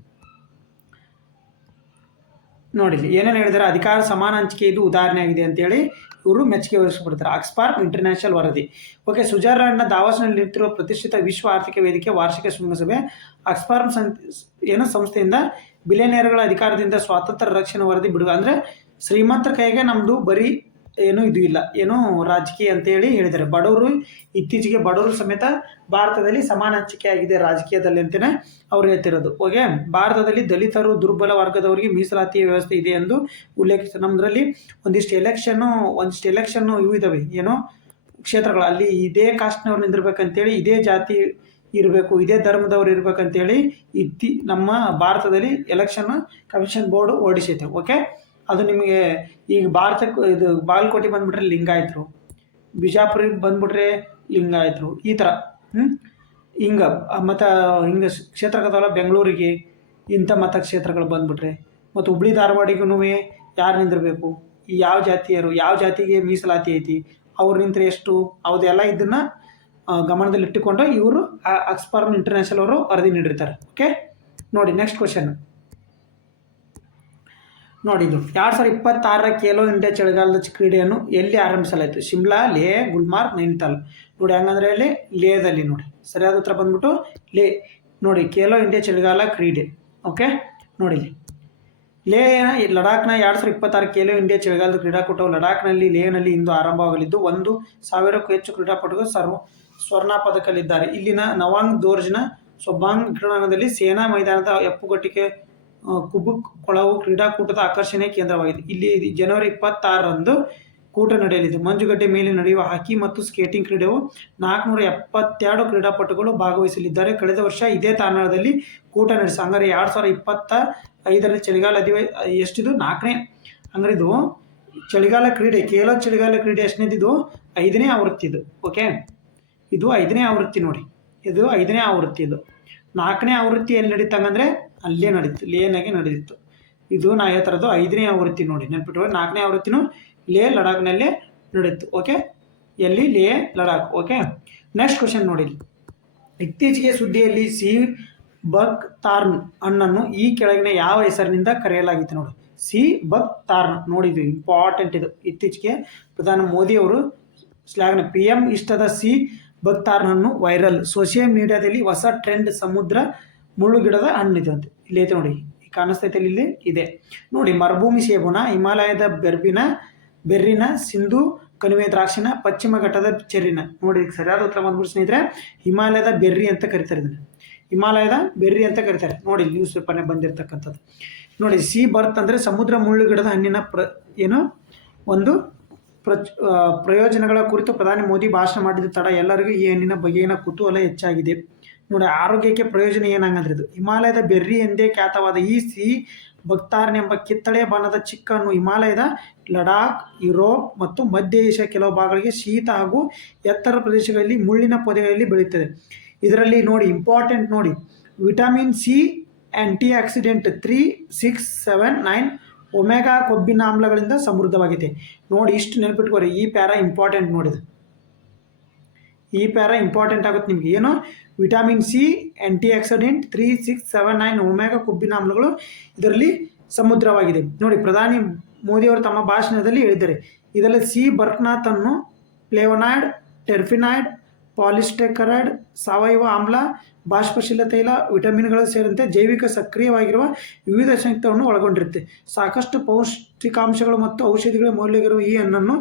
ನೋಡಿ. ಏನೇನು ಹೇಳಿದ್ದಾರೆ? ಅಧಿಕಾರ ಸಮಾನ ಹಂಚಿಕೆ ಇದು ಉದಾಹರಣೆ ಆಗಿದೆ ಅಂತೇಳಿ ಇವರು ಮೆಚ್ಚುಗೆ ವಹಿಸಿಬಿಡ್ತಾರೆ. ಆಕ್ಸ್ಫಾಮ್ ಇಂಟರ್ನ್ಯಾಷನಲ್ ವರದಿ. ಓಕೆ, ಸ್ವಿಟ್ಜರ್ಲ್ಯಾಂಡ್ನ ದಾವೋಸ್ನಲ್ಲಿ ನಿಂತಿರುವ ಪ್ರತಿಷ್ಠಿತ ವಿಶ್ವ ಆರ್ಥಿಕ ವೇದಿಕೆ ವಾರ್ಷಿಕ ಶೃಂಗಸಭೆ ಆಕ್ಸ್ಫಾಮ್ ಸಂಸ್ಥೆಯಿಂದ ಬಿಲಿಯನೇರ್ಗಳ ಅಧಿಕಾರದಿಂದ ಸ್ವಾತಂತ್ರ್ಯ ರಕ್ಷಣೆ ವರದಿ ಬಿಡುವ. ಅಂದರೆ ಶ್ರೀಮಂತರ ಕೈಗೆ ನಮ್ಮದು ಬರೀ ಇದು ಇಲ್ಲ, ರಾಜಕೀಯ ಅಂತೇಳಿ ಹೇಳಿದ್ದಾರೆ. ಇತ್ತೀಚೆಗೆ ಬಡವರು ಸಮೇತ ಭಾರತದಲ್ಲಿ ಸಮಾನ ಹಂಚಿಕೆ ಆಗಿದೆ ರಾಜಕೀಯದಲ್ಲಿ ಅಂತಲೇ ಅವ್ರು ಹೇಳ್ತಿರೋದು. ಓಕೆ, ಭಾರತದಲ್ಲಿ ದಲಿತರು, ದುರ್ಬಲ ವರ್ಗದವರಿಗೆ ಮೀಸಲಾತಿ ವ್ಯವಸ್ಥೆ ಇದೆ ಎಂದು ಉಲ್ಲೇಖಿಸಿದ್ದಾರೆ. ನಮ್ಮದ್ರಲ್ಲಿ ಒಂದಿಷ್ಟು ಎಲೆಕ್ಷನ್ನು ಇವು ಇದ್ದಾವೆ, ಕ್ಷೇತ್ರಗಳು, ಅಲ್ಲಿ ಇದೇ ಕಾಸ್ಟ್ನವ್ರು ನಿಂದಿರ್ಬೇಕಂತೇಳಿ, ಇದೇ ಜಾತಿ ಇರಬೇಕು, ಇದೇ ಧರ್ಮದವ್ರು ಇರಬೇಕಂತೇಳಿ ನಮ್ಮ ಭಾರತದಲ್ಲಿ ಎಲೆಕ್ಷನ್ ಕಮಿಷನ್ ಬೋರ್ಡು ಹೊರಡಿಸೈತೆ. ಓಕೆ, ಅದು ನಿಮಗೆ ಈಗ ಭಾರತಕ್ಕೆ ಇದು ಬಾಗಲಕೋಟೆ ಬಂದುಬಿಟ್ರೆ ಲಿಂಗಾಯತರು, ಬಿಜಾಪುರಿಗೆ ಬಂದುಬಿಟ್ರೆ ಲಿಂಗಾಯತರು, ಈ ಥರ ಮತ್ತು ಹಿಂಗೆ ಕ್ಷೇತ್ರಗದವಲ್ಲ ಬೆಂಗಳೂರಿಗೆ ಇಂಥ ಮತಕ್ಷೇತ್ರಗಳು ಬಂದುಬಿಟ್ರೆ, ಮತ್ತು ಹುಬ್ಳಿ ಧಾರವಾಡಿಗೂ ಯಾರು ನಿಂದಿರಬೇಕು, ಯಾವ ಜಾತಿಯರು, ಯಾವ ಜಾತಿಗೆ ಮೀಸಲಾತಿ ಐತಿ, ಅವ್ರು ನಿಂತರೆ ಎಷ್ಟು, ಅವದೆಲ್ಲ ಇದನ್ನು ಗಮನದಲ್ಲಿಟ್ಟುಕೊಂಡು ಇವರು ಆಕ್ಸ್ಫಾಮ್ ಇಂಟರ್ನ್ಯಾಷನಲ್ ಅವರು ವರದಿ ನೀಡಿರ್ತಾರೆ. ಓಕೆ, ನೋಡಿ ನೆಕ್ಸ್ಟ್ ಕ್ವಶನ್ ನೋಡಿ. ಇದು 2026 ಖೇಲೋ ಇಂಡಿಯಾ ಚಳಿಗಾಲದ ಕ್ರೀಡೆಯನ್ನು ಎಲ್ಲಿ ಆರಂಭಿಸಲಾಯಿತು? ಶಿಮ್ಲಾ, ಲೇ, ಗುಲ್ಮಾರ್ಗ್, ನೈನಿತಾಲ್. ನೋಡಿ, ಹಂಗಂದ್ರೆ ಅಲ್ಲಿ ಲೇದಲ್ಲಿ ನೋಡಿ. ಸರಿಯಾದ ಉತ್ತರ ಬಂದ್ಬಿಟ್ಟು ಲೇ ನೋಡಿ, ಖೇಲೋ ಇಂಡಿಯಾ ಚಳಿಗಾಲ ಕ್ರೀಡೆ. ಓಕೆ, ನೋಡಿ ಲೇ ಲಡಾಖ್ನ 2026 ಖೇಲೋ ಇಂಡಿಯಾ ಚಳಿಗಾಲದ ಕ್ರೀಡಾಕೂಟವು ಲಡಾಖ್ನಲ್ಲಿ ಲೇನಲ್ಲಿ ಇಂದು ಆರಂಭವಾಗಲಿದ್ದು 1,000ಕ್ಕೂ ಹೆಚ್ಚು ಕ್ರೀಡಾಪಟುಗಳು ಸ್ವರ್ಣ ಪದಕಲಿದ್ದಾರೆ. ಇಲ್ಲಿನ ನವಾಂಗ್ ದೋರ್ಜ್ನ ಸೊಬಾಂಗ್ ಕ್ರೀಡಾಂಗಣದಲ್ಲಿ ಸೇನಾ ಮೈದಾನದ ಹೆಪ್ಪುಗಟ್ಟಿಗೆ ಕುಬುಕ್ ಕೊಳವು ಕ್ರೀಡಾಕೂಟದ ಆಕರ್ಷಣೆಯ ಕೇಂದ್ರವಾಗಿದೆ. ಇಲ್ಲಿ ಜನವರಿ 26ರಂದು ಕೂಟ ನಡೆಯಲಿದೆ. ಮಂಜುಗಡ್ಡೆ ಮೇಲೆ ನಡೆಯುವ ಹಾಕಿ ಮತ್ತು ಸ್ಕೇಟಿಂಗ್ ಕ್ರೀಡೆಯು 472 ಕ್ರೀಡಾಪಟುಗಳು ಭಾಗವಹಿಸಲಿದ್ದಾರೆ. ಕಳೆದ ವರ್ಷ ಇದೇ ತಾಣದಲ್ಲಿ ಕೂಟ ನಡೆಸಿ. ಹಂಗಾರೆ 2025ರಲ್ಲಿ ಚಳಿಗಾಲ ಎಷ್ಟಿದು? 4ನೇ. ಹಂಗಾರೆ ಇದು ಚಳಿಗಾಲ ಕ್ರೀಡೆ, ಕೇವಲ ಚಳಿಗಾಲ ಕ್ರೀಡೆ ಎಷ್ಟನೇದಿದು? 5ನೇ ಆವೃತ್ತಿ ಇದು. ಓಕೆ, ಇದು 5ನೇ ಆವೃತ್ತಿ ನೋಡಿ, ಇದು 5ನೇ ಆವೃತ್ತಿ. ಇದು 4ನೇ ಆವೃತ್ತಿ ಎಲ್ಲಿ ನಡೀತಂಗಂದರೆ ಅಲ್ಲೇ ನಡೀತು, ಲೇನಾಗೆ ನಡೆದಿತ್ತು. ಇದು ನಾ ಹೇಳ್ತಾರದು 5ನೇ ಆವೃತ್ತಿ ನೋಡಿ, ನೆನ್ಪಿಟ್ಟು. 4ನೇ ಆವೃತ್ತಿನೂ ಲೇ ಲಡಾಖ್ನಲ್ಲೇ ನಡೆಯಿತು. ಓಕೆ, ಎಲ್ಲಿ? ಲೇ ಲಡಾಖ್. ಓಕೆ, ನೆಕ್ಸ್ಟ್ ಕ್ವಶನ್ ನೋಡಿ. ಇತ್ತೀಚೆಗೆ ಸುದ್ದಿಯಲ್ಲಿ ಸಿ ಬಕ್ ತಾರ್ನ್ ಹಣ್ಣನ್ನು ಈ ಕೆಳಗಿನ ಯಾವ ಹೆಸರಿನಿಂದ ಕರೆಯಲಾಗಿತ್ತು? ನೋಡಿ, ಸಿ ಬಕ್ ತಾರ್ನ್ ನೋಡಿದ್ವಿ, ಇಂಪಾರ್ಟೆಂಟ್ ಇದು. ಇತ್ತೀಚೆಗೆ ಪ್ರಧಾನಿ ಮೋದಿಯವರು ಶ್ಲಾಘನೆ. PM ಇಷ್ಟದ ಸಿ ಬಕ್ ತಾರ್ನ್ ಹಣ್ಣು ವೈರಲ್. ಸೋಷಿಯಲ್ ಮೀಡಿಯಾದಲ್ಲಿ ಹೊಸ ಟ್ರೆಂಡ್. ಸಮುದ್ರ ಮುಳ್ಳುಗಿಡದ ಹಣ್ಣಿದೆ ಅಂತ ಇಲ್ಲಿ ಐತೆ ನೋಡಿ, ಕಾಣಿಸ್ತೈತೆ ಇಲ್ಲಿ ಇದೆ ನೋಡಿ. ಮರುಭೂಮಿ ಸೇಬುನ, ಹಿಮಾಲಯದ ಬೆರ್ರಿನ, ಸಿಂಧು ಕಣಿವೆ ದ್ರಾಕ್ಷಿನ, ಪಶ್ಚಿಮ ಘಟ್ಟದ ಚೆರ್ರಿನ. ನೋಡಿ, ಸರಿಯಾದ ಉತ್ತರ ಬಂದ್ಬಿಟ್ಟು ಸ್ನೇಹಿತರೆ ಹಿಮಾಲಯದ ಬೆರ್ರಿ ಅಂತ ಕರೀತಾರೆ. ಇದನ್ನು ಹಿಮಾಲಯದ ಬೆರ್ರಿ ಅಂತ ಕರೀತಾರೆ. ನೋಡಿ, ನ್ಯೂಸ್ ಪೇಪರ್ನೇ ಬಂದಿರತಕ್ಕಂಥದ್ದು ನೋಡಿ. ಸಿ ಬರ್ತ್ ಅಂದರೆ ಸಮುದ್ರ ಮುಳ್ಳುಗಿಡದ ಹಣ್ಣಿನ ಒಂದು ಪ್ರಯೋಜನಗಳ ಕುರಿತು ಪ್ರಧಾನಿ ಮೋದಿ ಭಾಷಣ ಮಾಡಿದ ತಡ ಎಲ್ಲರಿಗೂ ಈ ಹಣ್ಣಿನ ಬಗೆಗಿನ ಕುತೂಹಲ ಹೆಚ್ಚಾಗಿದೆ. ನೋಡಿ, ಆರೋಗ್ಯಕ್ಕೆ ಪ್ರಯೋಜನ ಏನಂಗಂದ್ರೆ ಇದು ಹಿಮಾಲಯದ ಬೆರ್ರಿ ಎಂದೇ ಖ್ಯಾತವಾದ ಈ ಸಿ ಬಕ್ತಾರ್ನ್ ಎಂಬ ಕಿತ್ತಳೆ ಬಣ್ಣದ ಚಿಕ್ಕ ಹಣ್ಣು ಹಿಮಾಲಯದ ಲಡಾಖ್, ಯುರೋಪ್ ಮತ್ತು ಮಧ್ಯ ಏಷ್ಯಾ ಕೆಲವು ಭಾಗಗಳಿಗೆ ಶೀತ ಹಾಗೂ ಎತ್ತರ ಪ್ರದೇಶಗಳಲ್ಲಿ ಮುಳ್ಳಿನ ಪೊದೆಗಳಲ್ಲಿ ಬೆಳೆಯುತ್ತದೆ. ಇದರಲ್ಲಿ ನೋಡಿ ಇಂಪಾರ್ಟೆಂಟ್ ನೋಡಿ, vitamin C, antioxidant 3, 6, 7, 9, omega ಕೊಬ್ಬಿನ ಆಮ್ಲಗಳಿಂದ ಸಮೃದ್ಧವಾಗಿದೆ. ನೋಡಿ ಇಷ್ಟು ನೆನಪಿಟ್ಕೋರಿ, ಈ ಪ್ಯಾರಾ ಇಂಪಾರ್ಟೆಂಟ್ ನೋಡಿದೆ, ಈ ಪ್ಯಾರಾ ಇಂಪಾರ್ಟೆಂಟ್ ಆಗುತ್ತೆ ನಿಮಗೆ. ಏನು? Vitamin C, antioxidant 3, 6, 7, 9 omega ಕೊಬ್ಬಿನ ಆಮ್ಲಗಳು ಇದರಲ್ಲಿ ಸಮೃದ್ಧವಾಗಿದೆ. ನೋಡಿ ಪ್ರಧಾನಿ ಮೋದಿಯವರು ತಮ್ಮ ಭಾಷಣದಲ್ಲಿ ಹೇಳಿದ್ದಾರೆ, ಇದರಲ್ಲಿ ಸಿ ಬರ್ಕ್ನಾಥ್ ಅನ್ನು ಫ್ಲೇವನಾಯ್ಡ್, ಟೆರ್ಫಿನಾಯ್ಡ್, ಪಾಲಿಸ್ಟೆಕರೈಡ್, ಸಾವಯವ ಆಮ್ಲ, ಬಾಷ್ಪಶೀಲ ತೈಲ, ವಿಟಮಿನ್ಗಳು ಸೇರಿದಂತೆ ಜೈವಿಕ ಸಕ್ರಿಯವಾಗಿರುವ ವಿವಿಧ ಸಂಯುಕ್ತಗಳನ್ನು ಒಳಗೊಂಡಿರುತ್ತೆ. ಸಾಕಷ್ಟು ಪೌಷ್ಟಿಕಾಂಶಗಳು ಮತ್ತು ಔಷಧಿಗಳ ಮೌಲ್ಯವಿರುವ ಈ ಹಣ್ಣನ್ನು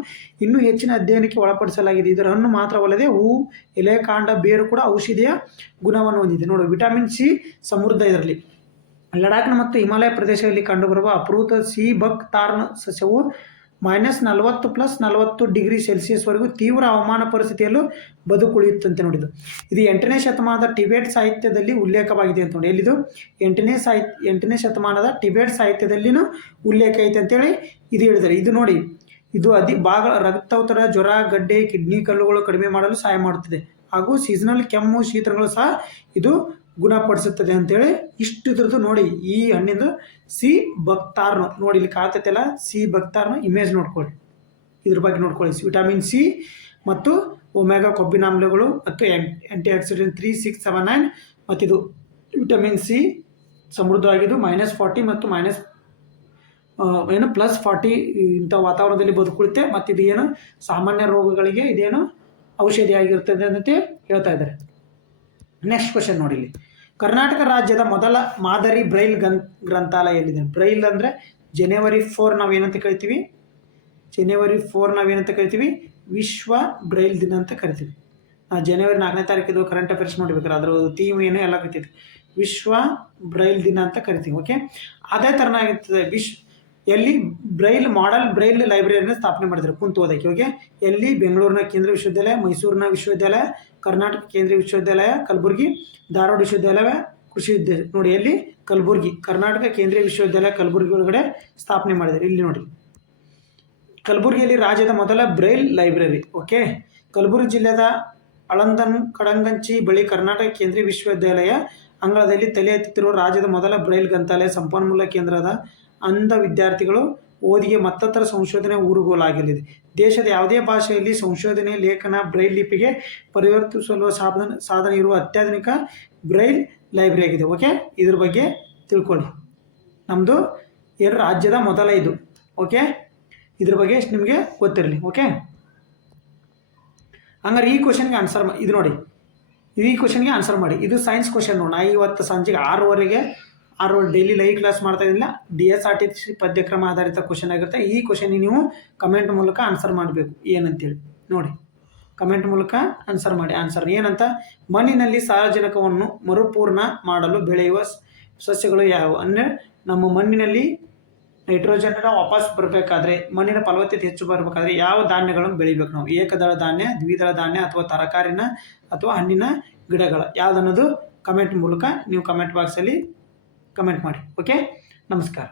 ಇನ್ನೂ ಹೆಚ್ಚಿನ ಅಧ್ಯಯನಕ್ಕೆ ಒಳಪಡಿಸಲಾಗಿದೆ. ಇದರ ಹಣ್ಣು ಮಾತ್ರವಲ್ಲದೆ ಹೂವು, ಎಲೆ, ಕಾಂಡ, ಬೇರು ಕೂಡ ಔಷಧಿಯ ಗುಣವನ್ನು ಹೊಂದಿದೆ. ನೋಡಿ ವಿಟಮಿನ್ ಸಿ ಸಮೃದ್ಧ ಇದರಲ್ಲಿ. ಲಡಾಖ್ನ ಮತ್ತು ಹಿಮಾಲಯ ಪ್ರದೇಶಗಳಲ್ಲಿ ಕಂಡುಬರುವ ಅಪರೂಪದ ಸಿ ಬಕ್ ತಾರ್ನ್ ಸಸ್ಯವು -40 + 40 ಡಿಗ್ರಿ ಸೆಲ್ಸಿಯಸ್ವರೆಗೂ ತೀವ್ರ ಹವಾಮಾನ ಪರಿಸ್ಥಿತಿಯಲ್ಲೂ ಬದುಕುಳಿಯುತ್ತಂತೆ ನೋಡಿದ್ದು. ಇದು 8ನೇ ಶತಮಾನದ ಟಿಬೆಟ್ ಸಾಹಿತ್ಯದಲ್ಲಿ ಉಲ್ಲೇಖವಾಗಿದೆ ಅಂತ ನೋಡಿ. ಎಲ್ಲಿದು? 8ನೇ ಶತಮಾನದ ಟಿಬೆಟ್ ಸಾಹಿತ್ಯದಲ್ಲಿನೂ ಉಲ್ಲೇಖ ಐತೆ ಅಂತೇಳಿ ಇದು ಹೇಳಿದ್ದಾರೆ. ಇದು ನೋಡಿ, ಇದು ರಕ್ತದೊತ್ತಡ, ಜ್ವರ, ಗಡ್ಡೆ, ಕಿಡ್ನಿ ಕಲ್ಲುಗಳು ಕಡಿಮೆ ಮಾಡಲು ಸಹಾಯ ಮಾಡುತ್ತದೆ ಹಾಗೂ ಸೀಸನಲ್ ಕೆಮ್ಮು, ಶೀತಗಳು ಸಹ ಇದು ಗುಣಪಡಿಸುತ್ತದೆ ಅಂತೇಳಿ ಇಷ್ಟು ಇದ್ರದ್ದು ನೋಡಿ. ಈ ಹಣ್ಣಿಂದು ಸಿ ಬಕ್ತಾರ್ನು ನೋಡಿ, ಇಲ್ಲಿ ಕಾಣ್ತೈತಲ್ಲ ಸಿ ಬಕ್ತಾರ್ನು ಇಮೇಜ್ ನೋಡ್ಕೊಳ್ಳಿ, ಇದ್ರ ಬಗ್ಗೆ ನೋಡ್ಕೊಳ್ಳಿ. ವಿಟಮಿನ್ ಸಿ ಮತ್ತು ಒಮೆಗಾ ಕೊಬ್ಬಿನ ಆಮ್ಲಗಳು ಮತ್ತು ಆಂಟಿ ಆಕ್ಸಿಡೆಂಟ್ 3, 6, 7, 9 ಮತ್ತು ಇದು ವಿಟಮಿನ್ ಸಿ ಸಮೃದ್ಧವಾಗಿದ್ದು -40 ಮತ್ತು +40 ಇಂಥ ವಾತಾವರಣದಲ್ಲಿ ಬದುಕುಳುತ್ತೆ. ಮತ್ತು ಇದು ಏನು ಸಾಮಾನ್ಯ ರೋಗಗಳಿಗೆ ಇದೇನು ಔಷಧಿಯಾಗಿರ್ತದೆ ಅಂತ ಹೇಳ್ತಾ ಇದ್ದಾರೆ. ನೆಕ್ಸ್ಟ್ ಕ್ವಶನ್ ನೋಡಿ, ಇಲ್ಲಿ ಕರ್ನಾಟಕ ರಾಜ್ಯದ ಮೊದಲ ಮಾದರಿ ಬ್ರೈಲ್ ಗ್ರಂಥಾಲಯ ಎಲ್ಲಿದೆ? ಬ್ರೈಲ್ ಅಂದರೆ ಜನವರಿ 4 ನಾವೇನಂತ ಕರಿತೀವಿ? ಜನವರಿ 4 ನಾವೇನಂತ ಕರಿತೀವಿ? ವಿಶ್ವ ಬ್ರೈಲ್ ದಿನ ಅಂತ ಕರಿತೀವಿ. ಜನವರಿ 4ನೇ ತಾರೀಕಿದು ಕರೆಂಟ್ ಅಫೇರ್ಸ್ ನೋಡ್ಬೇಕಾದ್ರೆ ಅದರ ಥೀಮ್ ಏನು ಎಲ್ಲ ಕರಿತೀವಿ, ವಿಶ್ವ ಬ್ರೈಲ್ ದಿನ ಅಂತ ಕರಿತೀವಿ. ಓಕೆ, ಅದೇ ಥರನಾಗಿರ್ತದೆ. ಎಲ್ಲಿ ಬ್ರೈಲ್ ಮಾಡೆಲ್ ಬ್ರೈಲ್ ಲೈಬ್ರರಿಯನ್ನು ಸ್ಥಾಪನೆ ಮಾಡಿದ್ದಾರೆ ಕುಂತು ಓದಕ್ಕೆ. ಓಕೆ, ಎಲ್ಲಿ? ಬೆಂಗಳೂರಿನ ಕೇಂದ್ರ ವಿಶ್ವವಿದ್ಯಾಲಯ, ಮೈಸೂರಿನ ವಿಶ್ವವಿದ್ಯಾಲಯ, ಕರ್ನಾಟಕ ಕೇಂದ್ರೀಯ ವಿಶ್ವವಿದ್ಯಾಲಯ, ಕಲಬುರಗಿ, ಧಾರವಾಡ ವಿಶ್ವವಿದ್ಯಾಲಯ, ಕೃಷಿ ವಿದ್ಯಾಲಯ. ನೋಡಿ ಎಲ್ಲಿ? ಕಲಬುರಗಿ, ಕರ್ನಾಟಕ ಕೇಂದ್ರೀಯ ವಿಶ್ವವಿದ್ಯಾಲಯ ಕಲಬುರಗಿ ಒಳಗಡೆ ಸ್ಥಾಪನೆ ಮಾಡಿದ್ದಾರೆ. ಇಲ್ಲಿ ನೋಡಿ, ಕಲಬುರಗಿಯಲ್ಲಿ ರಾಜ್ಯದ ಮೊದಲ ಬ್ರೈಲ್ ಲೈಬ್ರರಿ. ಓಕೆ, ಕಲಬುರಗಿ ಜಿಲ್ಲೆಯ ಅಳಂದನ್ ಕಡಂಗಂಚಿ ಬಳಿ ಕರ್ನಾಟಕ ಕೇಂದ್ರೀಯ ವಿಶ್ವವಿದ್ಯಾಲಯ ಅಂಗಳದಲ್ಲಿ ತಲೆ ಎತ್ತುತ್ತಿರುವ ರಾಜ್ಯದ ಮೊದಲ ಬ್ರೈಲ್ ಗ್ರಂಥಾಲಯ ಸಂಪನ್ಮೂಲ ಕೇಂದ್ರದ ಅಂಧ ವಿದ್ಯಾರ್ಥಿಗಳು ಓದಿಗೆ ಮತ್ತತರ ಸಂಶೋಧನೆ ಊರುಗೋಲಾಗಲಿದೆ. ದೇಶದ ಯಾವುದೇ ಭಾಷೆಯಲ್ಲಿ ಸಂಶೋಧನೆ, ಲೇಖನ ಬ್ರೈಲ್ ಲಿಪಿಗೆ ಪರಿವರ್ತಿಸಲು ಸಾಧನೆ ಇರುವ ಅತ್ಯಾಧುನಿಕ ಬ್ರೈಲ್ ಲೈಬ್ರರಿ ಆಗಿದೆ. ಓಕೆ, ಇದ್ರ ಬಗ್ಗೆ ತಿಳ್ಕೊಳ್ಳಿ. ನಮ್ಮದು ಏನು ರಾಜ್ಯದ ಮೊದಲ ಇದು. ಓಕೆ, ಇದ್ರ ಬಗ್ಗೆ ನಿಮಗೆ ಗೊತ್ತಿರಲಿ. ಓಕೆ, ಹಂಗಾರೆ ಈ ಕ್ವಶನ್ಗೆ ಆನ್ಸರ್ ಇದು ನೋಡಿ, ಈ ಕ್ವಶನ್ಗೆ ಆನ್ಸರ್ ಮಾಡಿ. ಇದು ಸೈನ್ಸ್ ಕ್ವಶನ್ ನೋಡಿ. ನಾ ಇವತ್ತು ಸಂಜೆಗೆ 6:00 ಡೈಲಿ ಲೈವ್ ಕ್ಲಾಸ್ ಮಾಡ್ತಾ ಇದ್ದಿಲ್ಲ. DSRTC ಪದ್ಯಕ್ರಮ ಆಧಾರಿತ ಕ್ವಶನ್ ಆಗಿರುತ್ತೆ. ಈ ಕ್ವಶನ್ಗೆ ನೀವು ಕಮೆಂಟ್ ಮೂಲಕ ಆನ್ಸರ್ ಮಾಡಬೇಕು ಏನಂತೇಳಿ ನೋಡಿ. ಕಮೆಂಟ್ ಮೂಲಕ ಆನ್ಸರ್ ಮಾಡಿ. ಆನ್ಸರ್ ಏನಂತ? ಮಣ್ಣಿನಲ್ಲಿ ಸಾರಜನಕವನ್ನು ಮರುಪೂರ್ಣ ಮಾಡಲು ಬೆಳೆಯುವ ಸಸ್ಯಗಳು ಯಾವುವು? ಅಂದರೆ ನಮ್ಮ ಮಣ್ಣಿನಲ್ಲಿ ನೈಟ್ರೋಜನ್ ವಾಪಸ್ ಬರಬೇಕಾದ್ರೆ, ಮಣ್ಣಿನ ಫಲವತ್ತತೆ ಹೆಚ್ಚು ಬರಬೇಕಾದ್ರೆ ಯಾವ ಧಾನ್ಯಗಳನ್ನು ಬೆಳಿಬೇಕು ನಾವು? ಏಕದಳ ಧಾನ್ಯ, ದ್ವಿದಳ ಧಾನ್ಯ, ಅಥವಾ ತರಕಾರಿನ ಅಥವಾ ಹಣ್ಣಿನ ಗಿಡಗಳ ಯಾವುದನ್ನೋದು ಕಮೆಂಟ್ ಮೂಲಕ ನೀವು ಕಮೆಂಟ್ ಬಾಕ್ಸಲ್ಲಿ ಕಮೆಂಟ್ ಮಾಡಿ. ಓಕೆ, ನಮಸ್ಕಾರ.